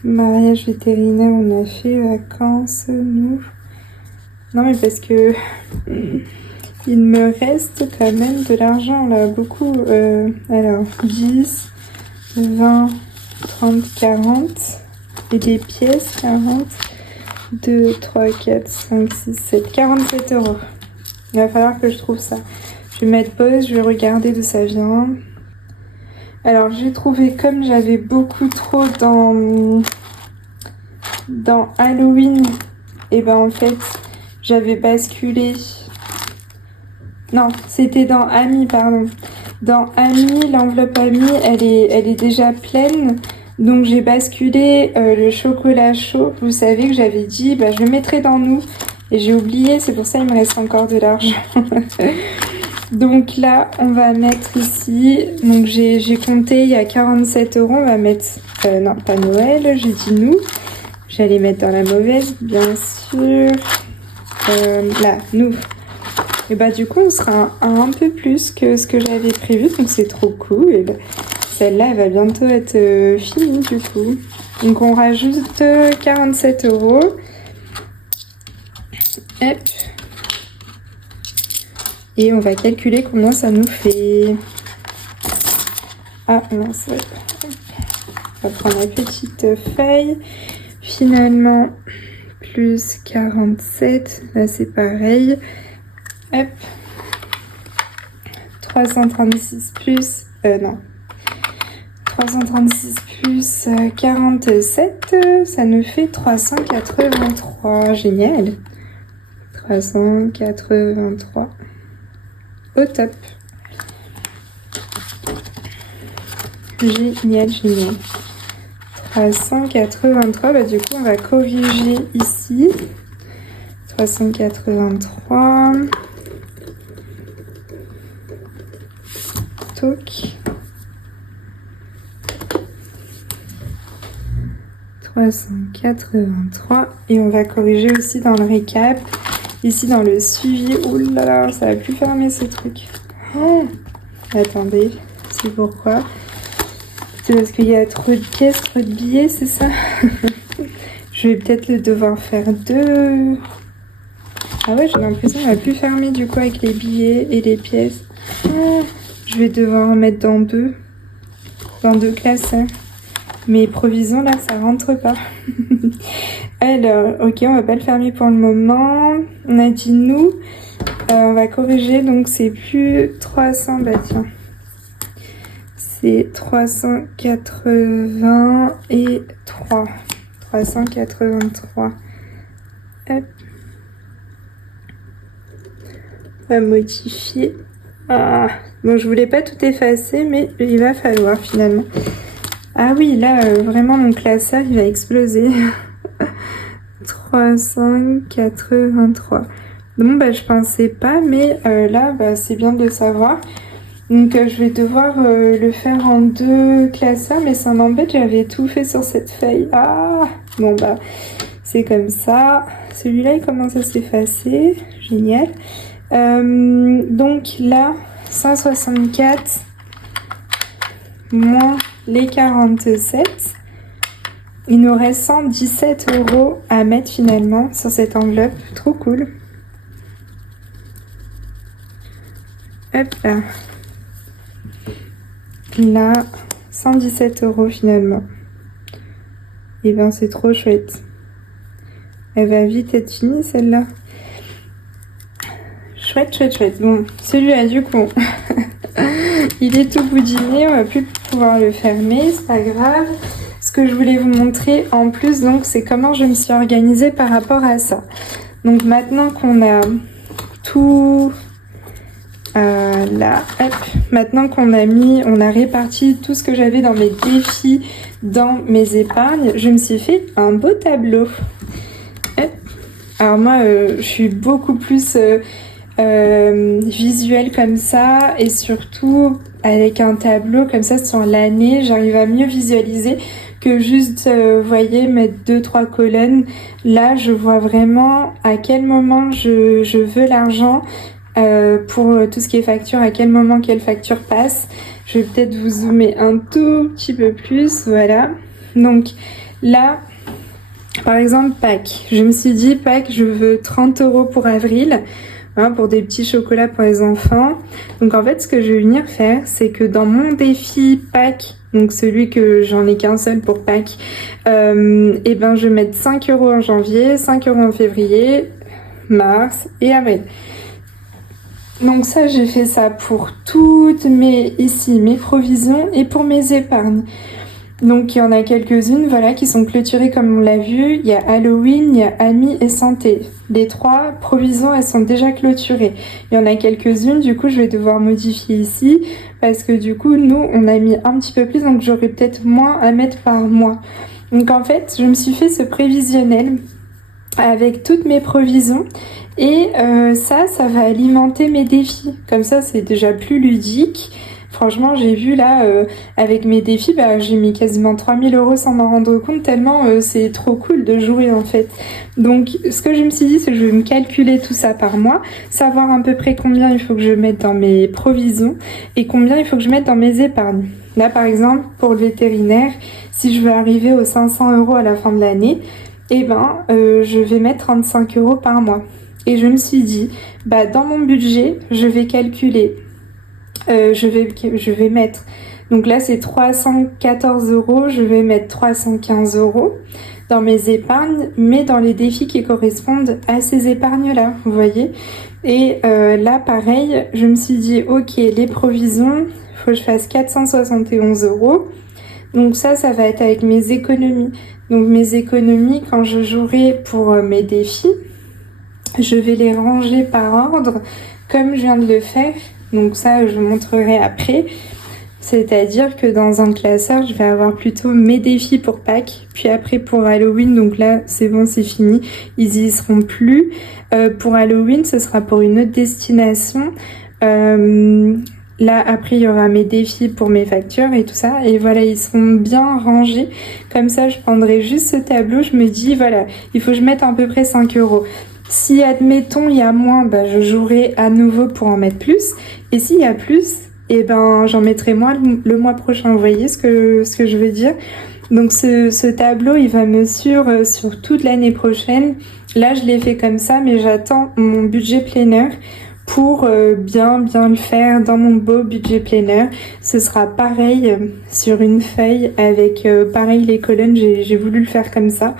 Mariage vétérinaire, on a fait vacances, nous. Non mais parce que il me reste quand même de l'argent là, beaucoup. Alors 10, 20, 30, 40 et des pièces 40, 2, 3, 4, 5, 6, 7, 47 €. Il va falloir que je trouve ça. Je vais mettre pause, je vais regarder d'où ça vient. Alors j'ai trouvé, comme j'avais beaucoup trop dans Halloween, et ben en fait j'avais basculé. Non, c'était dans Ami, pardon. Dans Ami, l'enveloppe Ami, elle est déjà pleine. Donc j'ai basculé le chocolat chaud. Vous savez que j'avais dit, bah, je le mettrai dans nous. Et j'ai oublié, c'est pour ça qu'il me reste encore de l'argent. Donc là, on va mettre ici. Donc j'ai compté, il y a 47 €. On va mettre... non, pas Noël, j'ai dit nous. J'allais mettre dans la mauvaise, bien sûr. Là, nous. Et bah du coup on sera un peu plus que ce que j'avais prévu, donc c'est trop cool. Celle-là elle va bientôt être finie du coup. Donc on rajoute 47 €. Hop. Et on va calculer combien ça nous fait. Ah non, c'est vrai. On va prendre la petite feuille. Finalement, plus 47, là c'est pareil. Hop, 336 plus, non, 336 plus 47, ça nous fait 383, génial, 383, au top, génial, génial, 383, bah du coup on va corriger ici, 383, 383 et on va corriger aussi dans le récap ici dans le suivi. Ouh là là, ça va plus fermer ce truc. Oh, attendez, c'est pourquoi? C'est parce qu'il y a trop de pièces, trop de billets, c'est ça? Je vais peut-être le devoir faire deux. Ah ouais, j'ai l'impression qu'on va plus fermer du coup avec les billets et les pièces. Oh, je vais devoir en mettre dans deux classes. Hein. Mes provisions là, ça rentre pas. Alors, ok, on va pas le fermer pour le moment. On a dit nous. On va corriger, donc c'est plus 300, bah tiens. C'est 383. 383. Hop. On va modifier. Ah, bon, je voulais pas tout effacer, mais il va falloir finalement. Ah oui, là, vraiment, mon classeur, il va exploser. 383. Bon, bah, je pensais pas, mais là, bah, c'est bien de le savoir. Donc, je vais devoir le faire en deux classeurs, mais ça m'embête, j'avais tout fait sur cette feuille. Ah, bon, bah, c'est comme ça. Celui-là, il commence à s'effacer. Génial. Donc là, 164 moins les 47. Il nous reste 117 € à mettre finalement sur cette enveloppe. Trop cool. Hop là. là, 117 € finalement. Et ben c'est trop chouette. Elle va vite être finie celle-là. Chouette, chouette, chouette. Bon, celui-là du coup, il est tout boudiné, on va plus pouvoir le fermer, c'est pas grave. Ce que je voulais vous montrer en plus, donc, c'est comment je me suis organisée par rapport à ça. Donc maintenant qu'on a tout là, hop, maintenant qu'on on a réparti tout ce que j'avais dans mes défis, dans mes épargnes, je me suis fait un beau tableau. Hop. Alors moi, je suis beaucoup plus visuelle comme ça, et surtout avec un tableau comme ça sur l'année, j'arrive à mieux visualiser que juste, voyez, mettre 2-3 colonnes. Là, je vois vraiment à quel moment je veux l'argent. Pour tout ce qui est facture, à quel moment quelle facture passe. Je vais peut-être vous zoomer un tout petit peu plus, voilà. Donc là, par exemple Pâques, je me suis dit Pâques, je veux 30 € pour avril, hein, pour des petits chocolats pour les enfants. Donc en fait, ce que je vais venir faire, c'est que dans mon défi Pâques, donc celui que j'en ai qu'un seul pour Pâques, et ben je vais mettre 5 € en janvier, 5 € en février, mars et avril. Donc ça, j'ai fait ça pour toutes mes provisions et pour mes épargnes. Donc il y en a quelques-unes, voilà, qui sont clôturées comme on l'a vu. Il y a Halloween, il y a Amis et Santé. Les 3 provisions, elles sont déjà clôturées. Il y en a quelques-unes, du coup, je vais devoir modifier ici parce que du coup, nous, on a mis un petit peu plus, donc j'aurai peut-être moins à mettre par mois. Donc en fait, je me suis fait ce prévisionnel avec toutes mes provisions. Et ça va alimenter mes défis. Comme ça, c'est déjà plus ludique. Franchement, j'ai vu là, avec mes défis, j'ai mis quasiment 3000 € sans m'en rendre compte, tellement c'est trop cool de jouer en fait. Donc, ce que je me suis dit, c'est que je vais me calculer tout ça par mois, savoir à peu près combien il faut que je mette dans mes provisions et combien il faut que je mette dans mes épargnes. Là, par exemple, pour le vétérinaire, si je veux arriver aux 500 € à la fin de l'année, je vais mettre 35 € par mois. Et je me suis dit, dans mon budget, je vais calculer, je vais mettre, donc là c'est 314 €, je vais mettre 315 € dans mes épargnes, mais dans les défis qui correspondent à ces épargnes-là, vous voyez. Et là, pareil, je me suis dit, ok, les provisions, il faut que je fasse 471 €. Donc ça va être avec mes économies. Donc mes économies, quand je jouerai pour mes défis, je vais les ranger par ordre, comme je viens de le faire. Donc ça, je vous montrerai après. C'est-à-dire que dans un classeur, je vais avoir plutôt mes défis pour Pâques, puis après pour Halloween. Donc là, c'est bon, c'est fini. Ils y seront plus. Pour Halloween, ce sera pour une autre destination. Là, après, il y aura mes défis pour mes factures et tout ça. Et voilà, ils seront bien rangés. Comme ça, je prendrai juste ce tableau. Je me dis, voilà, il faut que je mette à peu près 5 €. Si, admettons, il y a moins, je jouerai à nouveau pour en mettre plus. Et s'il y a plus, j'en mettrai moins le mois prochain. Vous voyez ce que je veux dire? Donc, ce tableau, il va me suivre sur toute l'année prochaine. Là, je l'ai fait comme ça, mais j'attends mon budget planner pour bien le faire dans mon beau budget planner. Ce sera pareil sur une feuille avec pareil les colonnes. J'ai voulu le faire comme ça.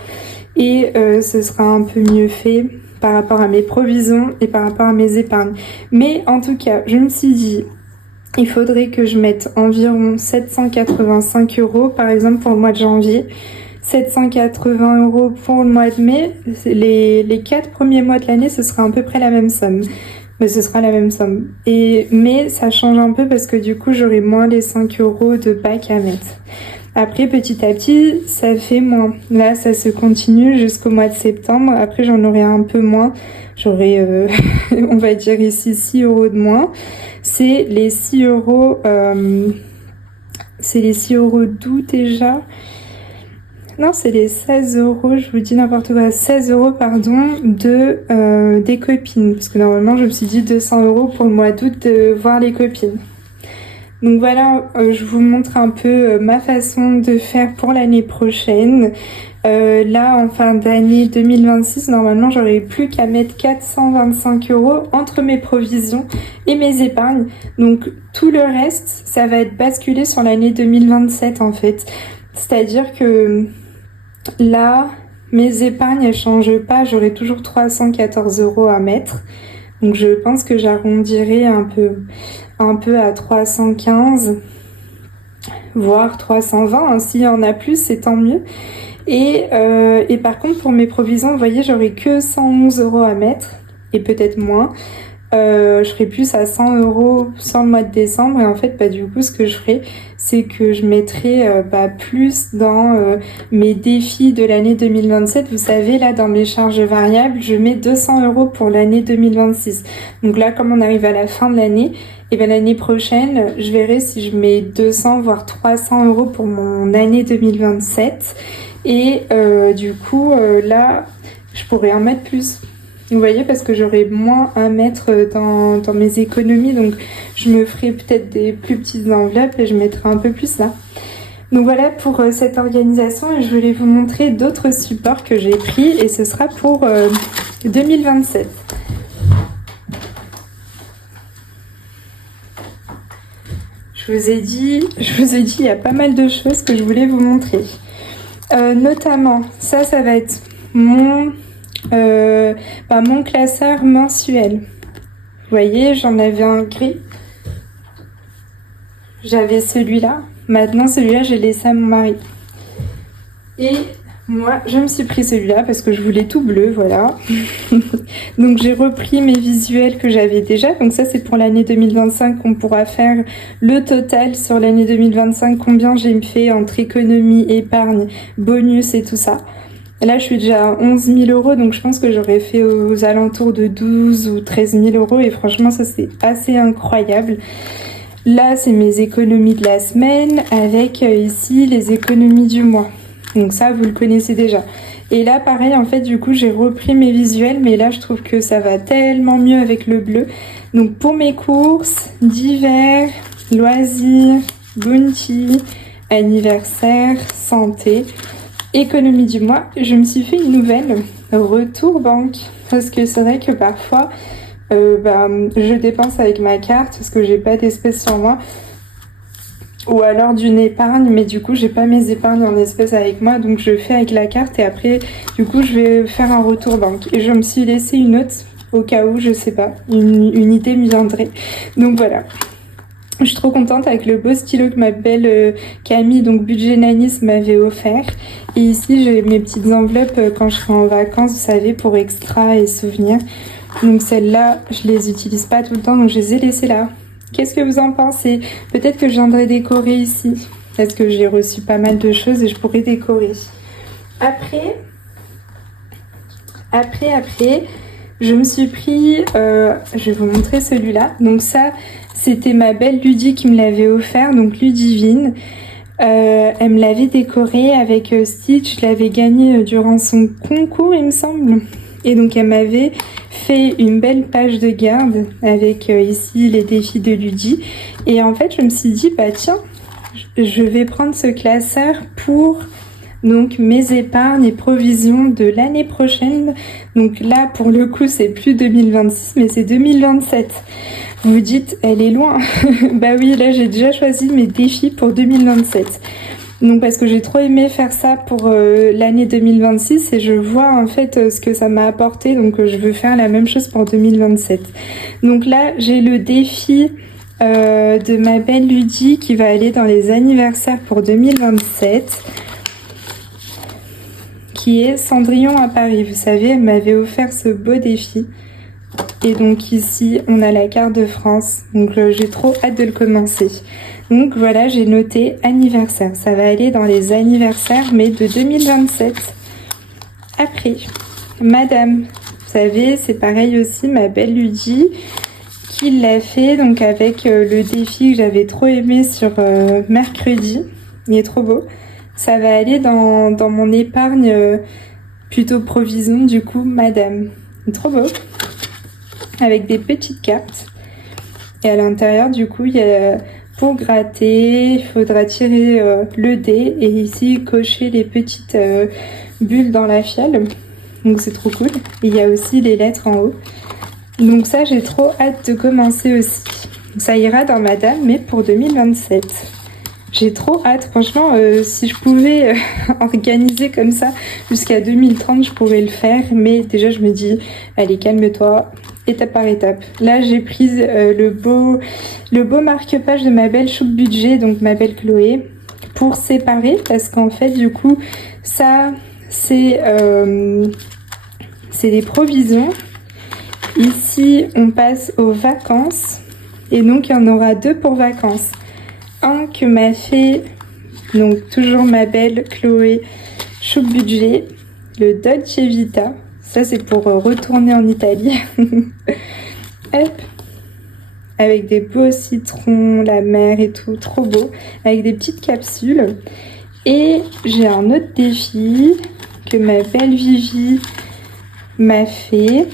Et ce sera un peu mieux fait par rapport à mes provisions et par rapport à mes épargnes. Mais en tout cas, je me suis dit, il faudrait que je mette environ 785 € par exemple pour le mois de janvier, 780 € pour le mois de mai. Les 4 premiers mois de l'année, ce sera à peu près la même somme. Mais ce sera la même somme. Mais ça change un peu parce que du coup, j'aurai moins les 5 € de Pâques à mettre. Après, petit à petit, ça fait moins. Là, ça se continue jusqu'au mois de septembre. Après, j'en aurai un peu moins. J'aurai, on va dire ici, 6 € de moins. C'est les 6 €, c'est les 6 € d'août déjà. Non, c'est les 16 €, je vous dis n'importe quoi, 16 € pardon, des copines. Parce que normalement, je me suis dit 200 € pour le mois d'août de voir les copines. Donc voilà, je vous montre un peu ma façon de faire pour l'année prochaine. Là, en fin d'année 2026, normalement, j'aurai plus qu'à mettre 425 € entre mes provisions et mes épargnes. Donc tout le reste, ça va être basculé sur l'année 2027 en fait. C'est-à-dire que là, mes épargnes, elles changent pas, j'aurai toujours 314 € à mettre. Donc je pense que j'arrondirai un peu à 315, voire 320. Hein. S'il y en a plus, c'est tant mieux. Et par contre, pour mes provisions, vous voyez, j'aurai que 111 € à mettre, et peut-être moins. Je ferai plus à 100 € sur le mois de décembre, et en fait, du coup, ce que je ferai, c'est que je mettrai plus dans mes défis de l'année 2027. Vous savez, là, dans mes charges variables, je mets 200 € pour l'année 2026. Donc là, comme on arrive à la fin de l'année, et l'année prochaine, je verrai si je mets 200 voire 300 € pour mon année 2027. Et du coup, là, je pourrais en mettre plus. Vous voyez, parce que j'aurai moins à mettre dans mes économies. Donc, je me ferai peut-être des plus petites enveloppes et je mettrai un peu plus là. Donc voilà pour cette organisation. Et je voulais vous montrer d'autres supports que j'ai pris. Et ce sera pour 2027. Je vous ai dit, il y a pas mal de choses que je voulais vous montrer. Notamment, ça va être mon classeur mensuel. Vous voyez, j'en avais un gris. J'avais celui-là. Maintenant, celui-là, j'ai laissé à mon mari. Et moi, je me suis pris celui-là parce que je voulais tout bleu, voilà. Donc, j'ai repris mes visuels que j'avais déjà. Donc, ça, c'est pour l'année 2025 qu'on pourra faire le total sur l'année 2025. Combien j'ai fait entre économie, épargne, bonus et tout ça. Là, je suis déjà à 11 000 €, donc je pense que j'aurais fait aux alentours de 12 ou 13 000 €. Et franchement, ça, c'est assez incroyable. Là, c'est mes économies de la semaine avec ici les économies du mois. Donc ça, vous le connaissez déjà. Et là, pareil, en fait, du coup, j'ai repris mes visuels, mais là, je trouve que ça va tellement mieux avec le bleu. Donc, pour mes courses d'hiver, loisirs, bounty, anniversaire, santé, économie du mois, je me suis fait une nouvelle retour banque. Parce que c'est vrai que parfois, je dépense avec ma carte parce que j'ai pas d'espèces sur moi. Ou alors d'une épargne, mais du coup j'ai pas mes épargnes en espèces avec moi, donc je fais avec la carte et après du coup je vais faire un retour banque. Et je me suis laissé une note au cas où, je sais pas, une idée me viendrait. Donc voilà. Je suis trop contente avec le beau stylo que ma belle Camille, donc Budget Nanis, m'avait offert. Et ici j'ai mes petites enveloppes quand je serai en vacances, vous savez, pour extra et souvenirs. Donc celles-là, je les utilise pas tout le temps, donc je les ai laissées là. Qu'est-ce que vous en pensez? Peut-être que je viendrai décorer ici, parce que j'ai reçu pas mal de choses et je pourrais décorer. Après, je me suis pris, je vais vous montrer celui-là. Donc ça, c'était ma belle Ludie qui me l'avait offert, donc Ludivine. Elle me l'avait décoré avec Stitch, je l'avais gagné durant son concours, il me semble. Et donc elle m'avait fait une belle page de garde avec ici les défis de Ludie. Et en fait, je me suis dit, tiens, je vais prendre ce classeur pour donc mes épargnes et provisions de l'année prochaine. Donc là, pour le coup, c'est plus 2026, mais c'est 2027. Vous vous dites, elle est loin. Bah oui, là, j'ai déjà choisi mes défis pour 2027. Donc parce que j'ai trop aimé faire ça pour l'année 2026 et je vois en fait ce que ça m'a apporté, donc je veux faire la même chose pour 2027. Donc là j'ai le défi de ma belle Ludie qui va aller dans les anniversaires pour 2027, qui est Cendrillon à Paris. Vous savez, elle m'avait offert ce beau défi. Et donc ici, on a la carte de France. Donc j'ai trop hâte de le commencer. Donc voilà, j'ai noté anniversaire. Ça va aller dans les anniversaires, mais de 2027. Après, Madame. Vous savez, c'est pareil aussi, ma belle Ludie, qui l'a fait donc avec le défi que j'avais trop aimé sur mercredi. Il est trop beau. Ça va aller dans mon épargne plutôt provision, du coup, Madame. Trop beau. Avec des petites cartes. Et à l'intérieur, du coup, il y a pour gratter, il faudra tirer le dé et ici cocher les petites bulles dans la fiole. Donc c'est trop cool. Et il y a aussi les lettres en haut. Donc ça, j'ai trop hâte de commencer aussi. Ça ira dans Madame, mais pour 2027. J'ai trop hâte. Franchement, si je pouvais organiser comme ça jusqu'à 2030, je pourrais le faire. Mais déjà, je me dis, allez, calme-toi, étape par étape. Là, j'ai pris le beau marque-page de ma belle choupe budget, donc ma belle Chloé, pour séparer. Parce qu'en fait, du coup, ça, c'est des provisions. Ici, on passe aux vacances. Et donc, il y en aura 2 pour vacances. Un que m'a fait, donc toujours ma belle Chloé choupe budget, le Dolce Vita. Ça, c'est pour retourner en Italie. Hop. Avec des beaux citrons, la mer et tout, trop beau. Avec des petites capsules. Et j'ai un autre défi que ma belle Vivi m'a fait.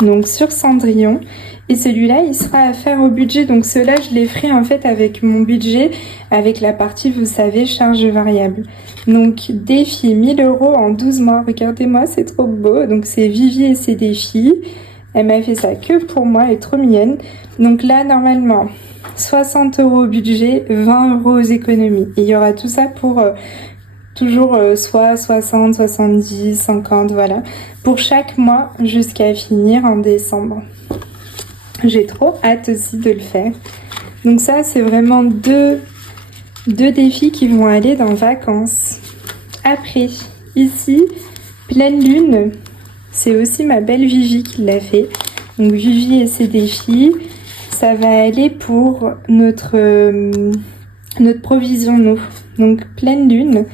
Donc sur Cendrillon. Et celui-là, il sera à faire au budget. Donc ceux-là, je les ferai en fait avec mon budget, avec la partie, vous savez, charge variable. Donc défi 1000 € en 12 mois. Regardez-moi, c'est trop beau. Donc c'est Vivi et ses défis. Elle m'a fait ça que pour moi, elle est trop mignonne. Donc là, normalement, 60 € au budget, 20 € aux économies. Et il y aura tout ça pour toujours soit 60, 70, 50, voilà. Pour chaque mois jusqu'à finir en décembre. J'ai trop hâte aussi de le faire. Donc ça, c'est vraiment deux défis qui vont aller dans vacances. Après, ici, pleine lune, c'est aussi ma belle Vivi qui l'a fait. Donc Vivi et ses défis, ça va aller pour notre provision, nous. Donc pleine lune,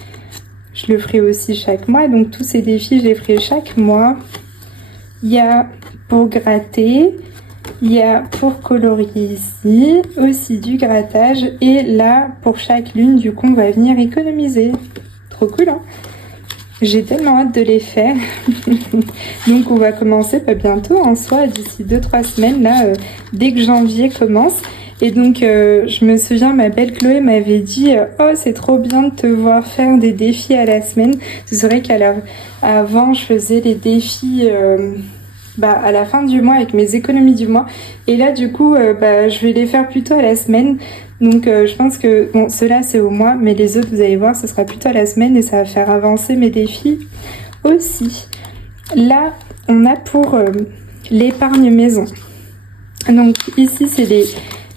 je le ferai aussi chaque mois. Donc tous ces défis, je les ferai chaque mois. Il y a pour gratter. Il y a pour colorier ici, aussi du grattage. Et là, pour chaque lune, du coup, on va venir économiser. Trop cool, hein? J'ai tellement hâte de les faire. Donc, on va commencer pas bientôt, en soi, d'ici 2-3 semaines, là, dès que janvier commence. Et donc, je me souviens, ma belle Chloé m'avait dit « Oh, c'est trop bien de te voir faire des défis à la semaine. » C'est vrai qu'avant, je faisais les défis... à la fin du mois avec mes économies du mois, et là du coup je vais les faire plutôt à la semaine. Donc je pense que bon, ceux-là c'est au mois, mais les autres vous allez voir, ce sera plutôt à la semaine et ça va faire avancer mes défis aussi. Là on a pour l'épargne maison. Donc ici c'est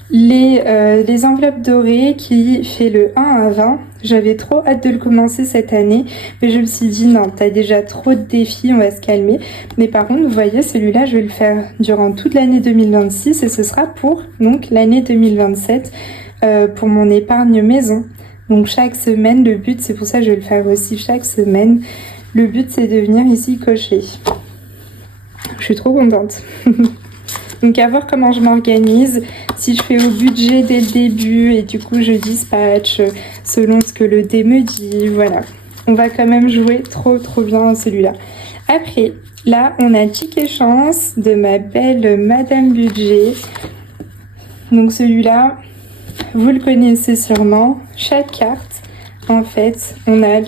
les enveloppes dorées qui fait le 1 à 20. J'avais trop hâte de le commencer cette année, mais je me suis dit non, t'as déjà trop de défis, on va se calmer. Mais par contre, vous voyez, celui-là, je vais le faire durant toute l'année 2026 et ce sera pour donc l'année 2027 pour mon épargne maison. Donc chaque semaine, le but, c'est pour ça que je vais le faire aussi chaque semaine. Le but, c'est de venir ici cocher. Je suis trop contente. Donc à voir comment je m'organise, si je fais au budget dès le début et du coup je dispatche selon ce que le dé me dit, voilà. On va quand même jouer trop bien celui-là. Après, là on a Ticket Chance de ma belle Madame Budget. Donc celui-là, vous le connaissez sûrement. Chaque carte, en fait, on a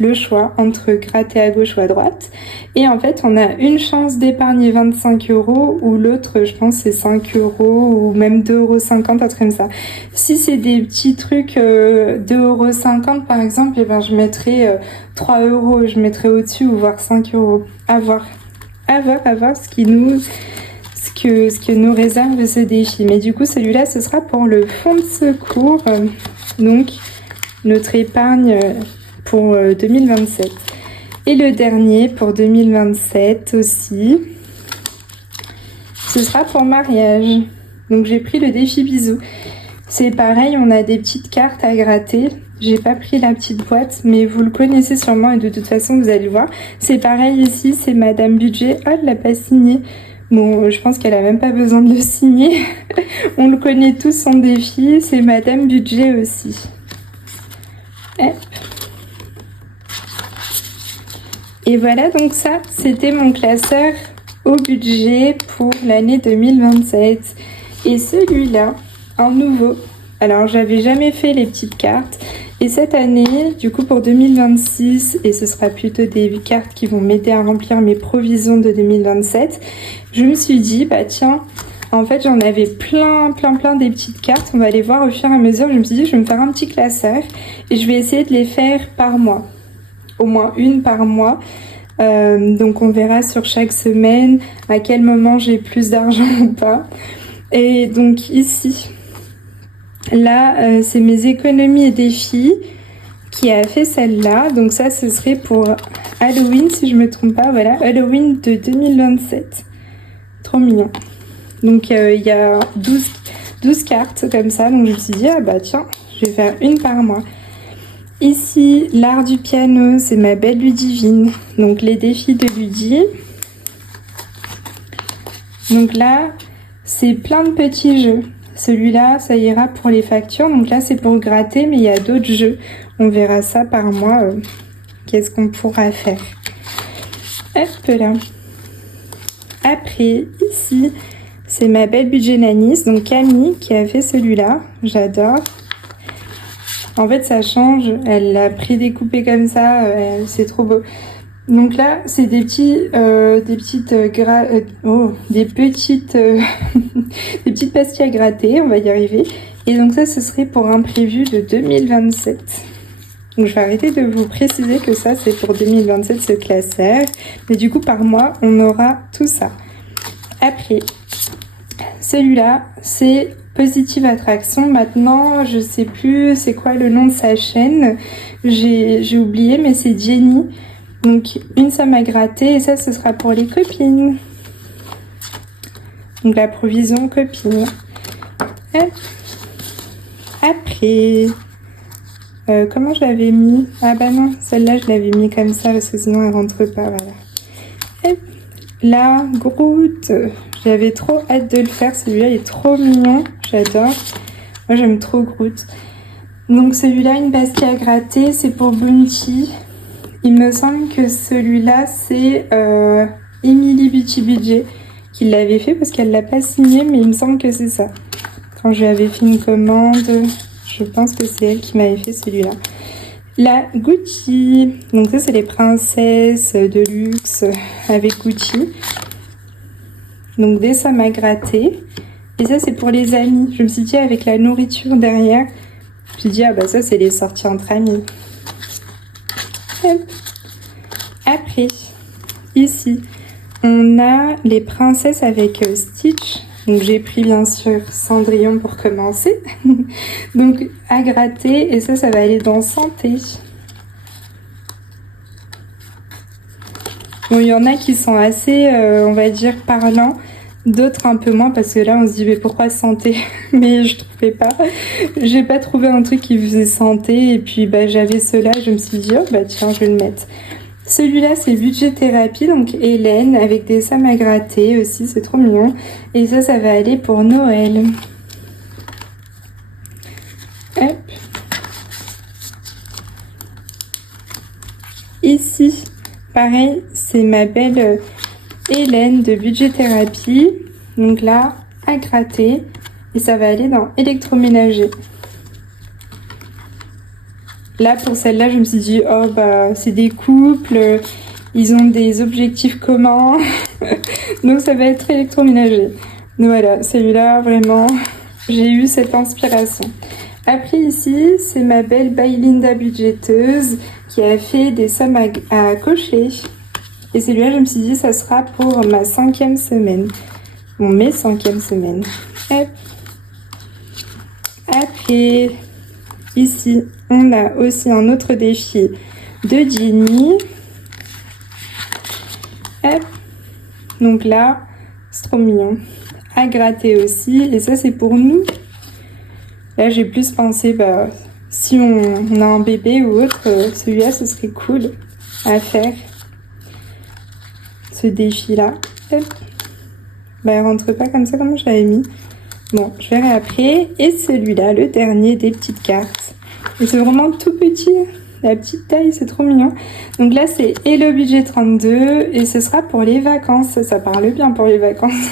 le choix entre gratter à gauche ou à droite. Et en fait, on a une chance d'épargner 25 € ou l'autre, je pense, c'est 5 € ou même 2,50 €, un truc comme ça. Si c'est des petits trucs 2,50 € par exemple, et ben je mettrai 3 €, je mettrai au-dessus ou voire 5 €. À voir ce que nous réserve ce défi. Mais du coup, celui-là, ce sera pour le fonds de secours. Donc, notre épargne pour 2027. Et le dernier pour 2027 aussi, ce sera pour mariage. Donc j'ai pris le défi bisous. C'est pareil, on a des petites cartes à gratter. J'ai pas pris la petite boîte, mais vous le connaissez sûrement et de toute façon vous allez le voir. C'est pareil ici, c'est Madame Budget. Oh, elle l'a pas signé. Bon, je pense qu'elle a même pas besoin de le signer. On le connaît tous, son défi. C'est Madame Budget aussi. Hop. Et voilà, donc ça, c'était mon classeur au budget pour l'année 2027. Et celui-là, un nouveau, Alors, j'avais jamais fait les petites cartes. Et cette année, du coup, pour 2026, et ce sera plutôt des cartes qui vont m'aider à remplir mes provisions de 2027, je me suis dit, bah tiens, en fait, j'en avais plein des petites cartes. On va les voir au fur et à mesure. Je me suis dit, je vais me faire un petit classeur et je vais essayer de les faire par mois. Au moins une par mois. Donc, on verra sur chaque semaine à quel moment j'ai plus d'argent ou pas. Et donc, ici, là, c'est mes économies et défis qui a fait celle-là. Donc, ça, ce serait pour Halloween, si je me trompe pas. Voilà, Halloween de 2027. Trop mignon. Donc il y a 12 cartes comme ça, donc je me suis dit, ah bah tiens, je vais faire une par mois. Ici, l'art du piano, c'est ma belle Ludivine, donc les défis de Ludie. Donc là, c'est plein de petits jeux. Celui-là, ça ira pour les factures, donc là c'est pour gratter, mais il y a d'autres jeux. On verra ça par mois, qu'est-ce qu'on pourra faire. Hop là. Après, ici, c'est ma belle budget Nanis, donc Camille qui a fait celui-là. J'adore. En fait, ça change. Elle l'a prédécoupé comme ça. C'est trop beau. Donc là, c'est des petites des petites pastilles à gratter. On va y arriver. Et donc ça, ce serait pour un prévu de 2027. Donc je vais arrêter de vous préciser que ça, c'est pour 2027 ce classeur. Mais du coup, par mois, on aura tout ça. Après, celui-là, c'est Positive Attraction. Maintenant, je sais plus c'est quoi le nom de sa chaîne. J'ai oublié, mais c'est Jenny. Donc, une somme à gratter. Et ça, ce sera pour les copines. Donc, la provision copine. Après, comment je l'avais mis? Ah bah non, celle-là, je l'avais mis comme ça parce que sinon, elle rentre pas. Voilà. La Groot. J'avais trop hâte de le faire. Celui-là, il est trop mignon. J'adore. Moi, j'aime trop Groot. Donc, celui-là, une pastille à gratter, c'est pour Bounty. Il me semble que celui-là, c'est Emily Beauty Budget qui l'avait fait parce qu'elle l'a pas signé, mais il me semble que c'est ça. Quand je lui avais fait une commande, je pense que c'est elle qui m'avait fait celui-là. La Gucci. Donc, ça, c'est les princesses de luxe avec Gucci. Donc, des sommes à gratter. Et ça, c'est pour les amis. Je me suis dit, avec la nourriture derrière, je me suis dit, ah bah ça, c'est les sorties entre amis. Hop. Après, ici, on a les princesses avec Stitch. Donc, j'ai pris, bien sûr, Cendrillon pour commencer. Donc, à gratter. Et ça va aller dans santé. Bon, il y en a qui sont assez, on va dire, parlants. D'autres un peu moins parce que là on se dit mais pourquoi santé, mais je trouvais pas, j'ai pas trouvé un truc qui faisait santé et puis bah j'avais cela, je me suis dit oh bah tiens je vais le mettre. Celui-là c'est budget thérapie, donc Hélène avec des sommes à gratter aussi, c'est trop mignon et ça va aller pour Noël. Hop. Ici pareil c'est ma belle Hélène de budget thérapie, donc là à gratter et ça va aller dans électroménager. Là pour celle-là je me suis dit oh bah c'est des couples, ils ont des objectifs communs donc ça va être électroménager. Donc voilà, celui-là vraiment j'ai eu cette inspiration. Après ici c'est ma belle Baylinda budgéteuse qui a fait des sommes à cocher. Et celui-là, je me suis dit, ça sera pour ma 5e semaine. Bon, mes 5e semaines. Hop. Après, ici, on a aussi un autre défi de Jenny. Hop. Donc là, c'est trop mignon. À gratter aussi. Et ça, c'est pour nous. Là, j'ai plus pensé, bah, si on a un bébé ou autre, celui-là, ce serait cool à faire. Ce défi-là. Bah, elle rentre pas comme ça, comme je l'avais mis. Bon, je verrai après. Et celui-là, le dernier des petites cartes. Et c'est vraiment tout petit. La petite taille, c'est trop mignon. Donc là, c'est Hello Budget 32. Et ce sera pour les vacances. Ça parle bien pour les vacances.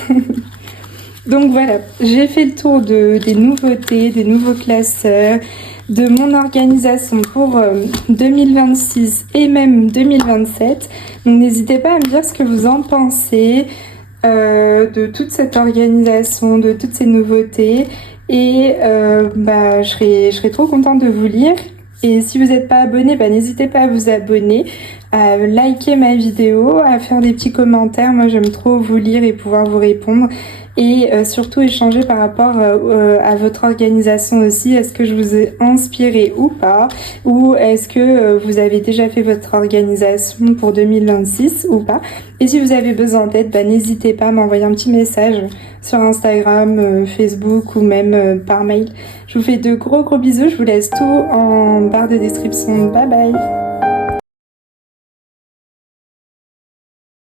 Donc voilà, j'ai fait le tour des nouveautés, des nouveaux classeurs, de mon organisation pour 2026 et même 2027. Donc n'hésitez pas à me dire ce que vous en pensez de toute cette organisation, de toutes ces nouveautés. Et je serais trop contente de vous lire. Et si vous n'êtes pas abonné, n'hésitez pas à vous abonner, à liker ma vidéo, à faire des petits commentaires. Moi, j'aime trop vous lire et pouvoir vous répondre. Et surtout échanger par rapport à votre organisation aussi. Est-ce que je vous ai inspiré ou pas? Ou est-ce que vous avez déjà fait votre organisation pour 2026 ou pas? Et si vous avez besoin d'aide, n'hésitez pas à m'envoyer un petit message sur Instagram, Facebook ou même par mail. Je vous fais de gros bisous. Je vous laisse tout en barre de description. Bye bye!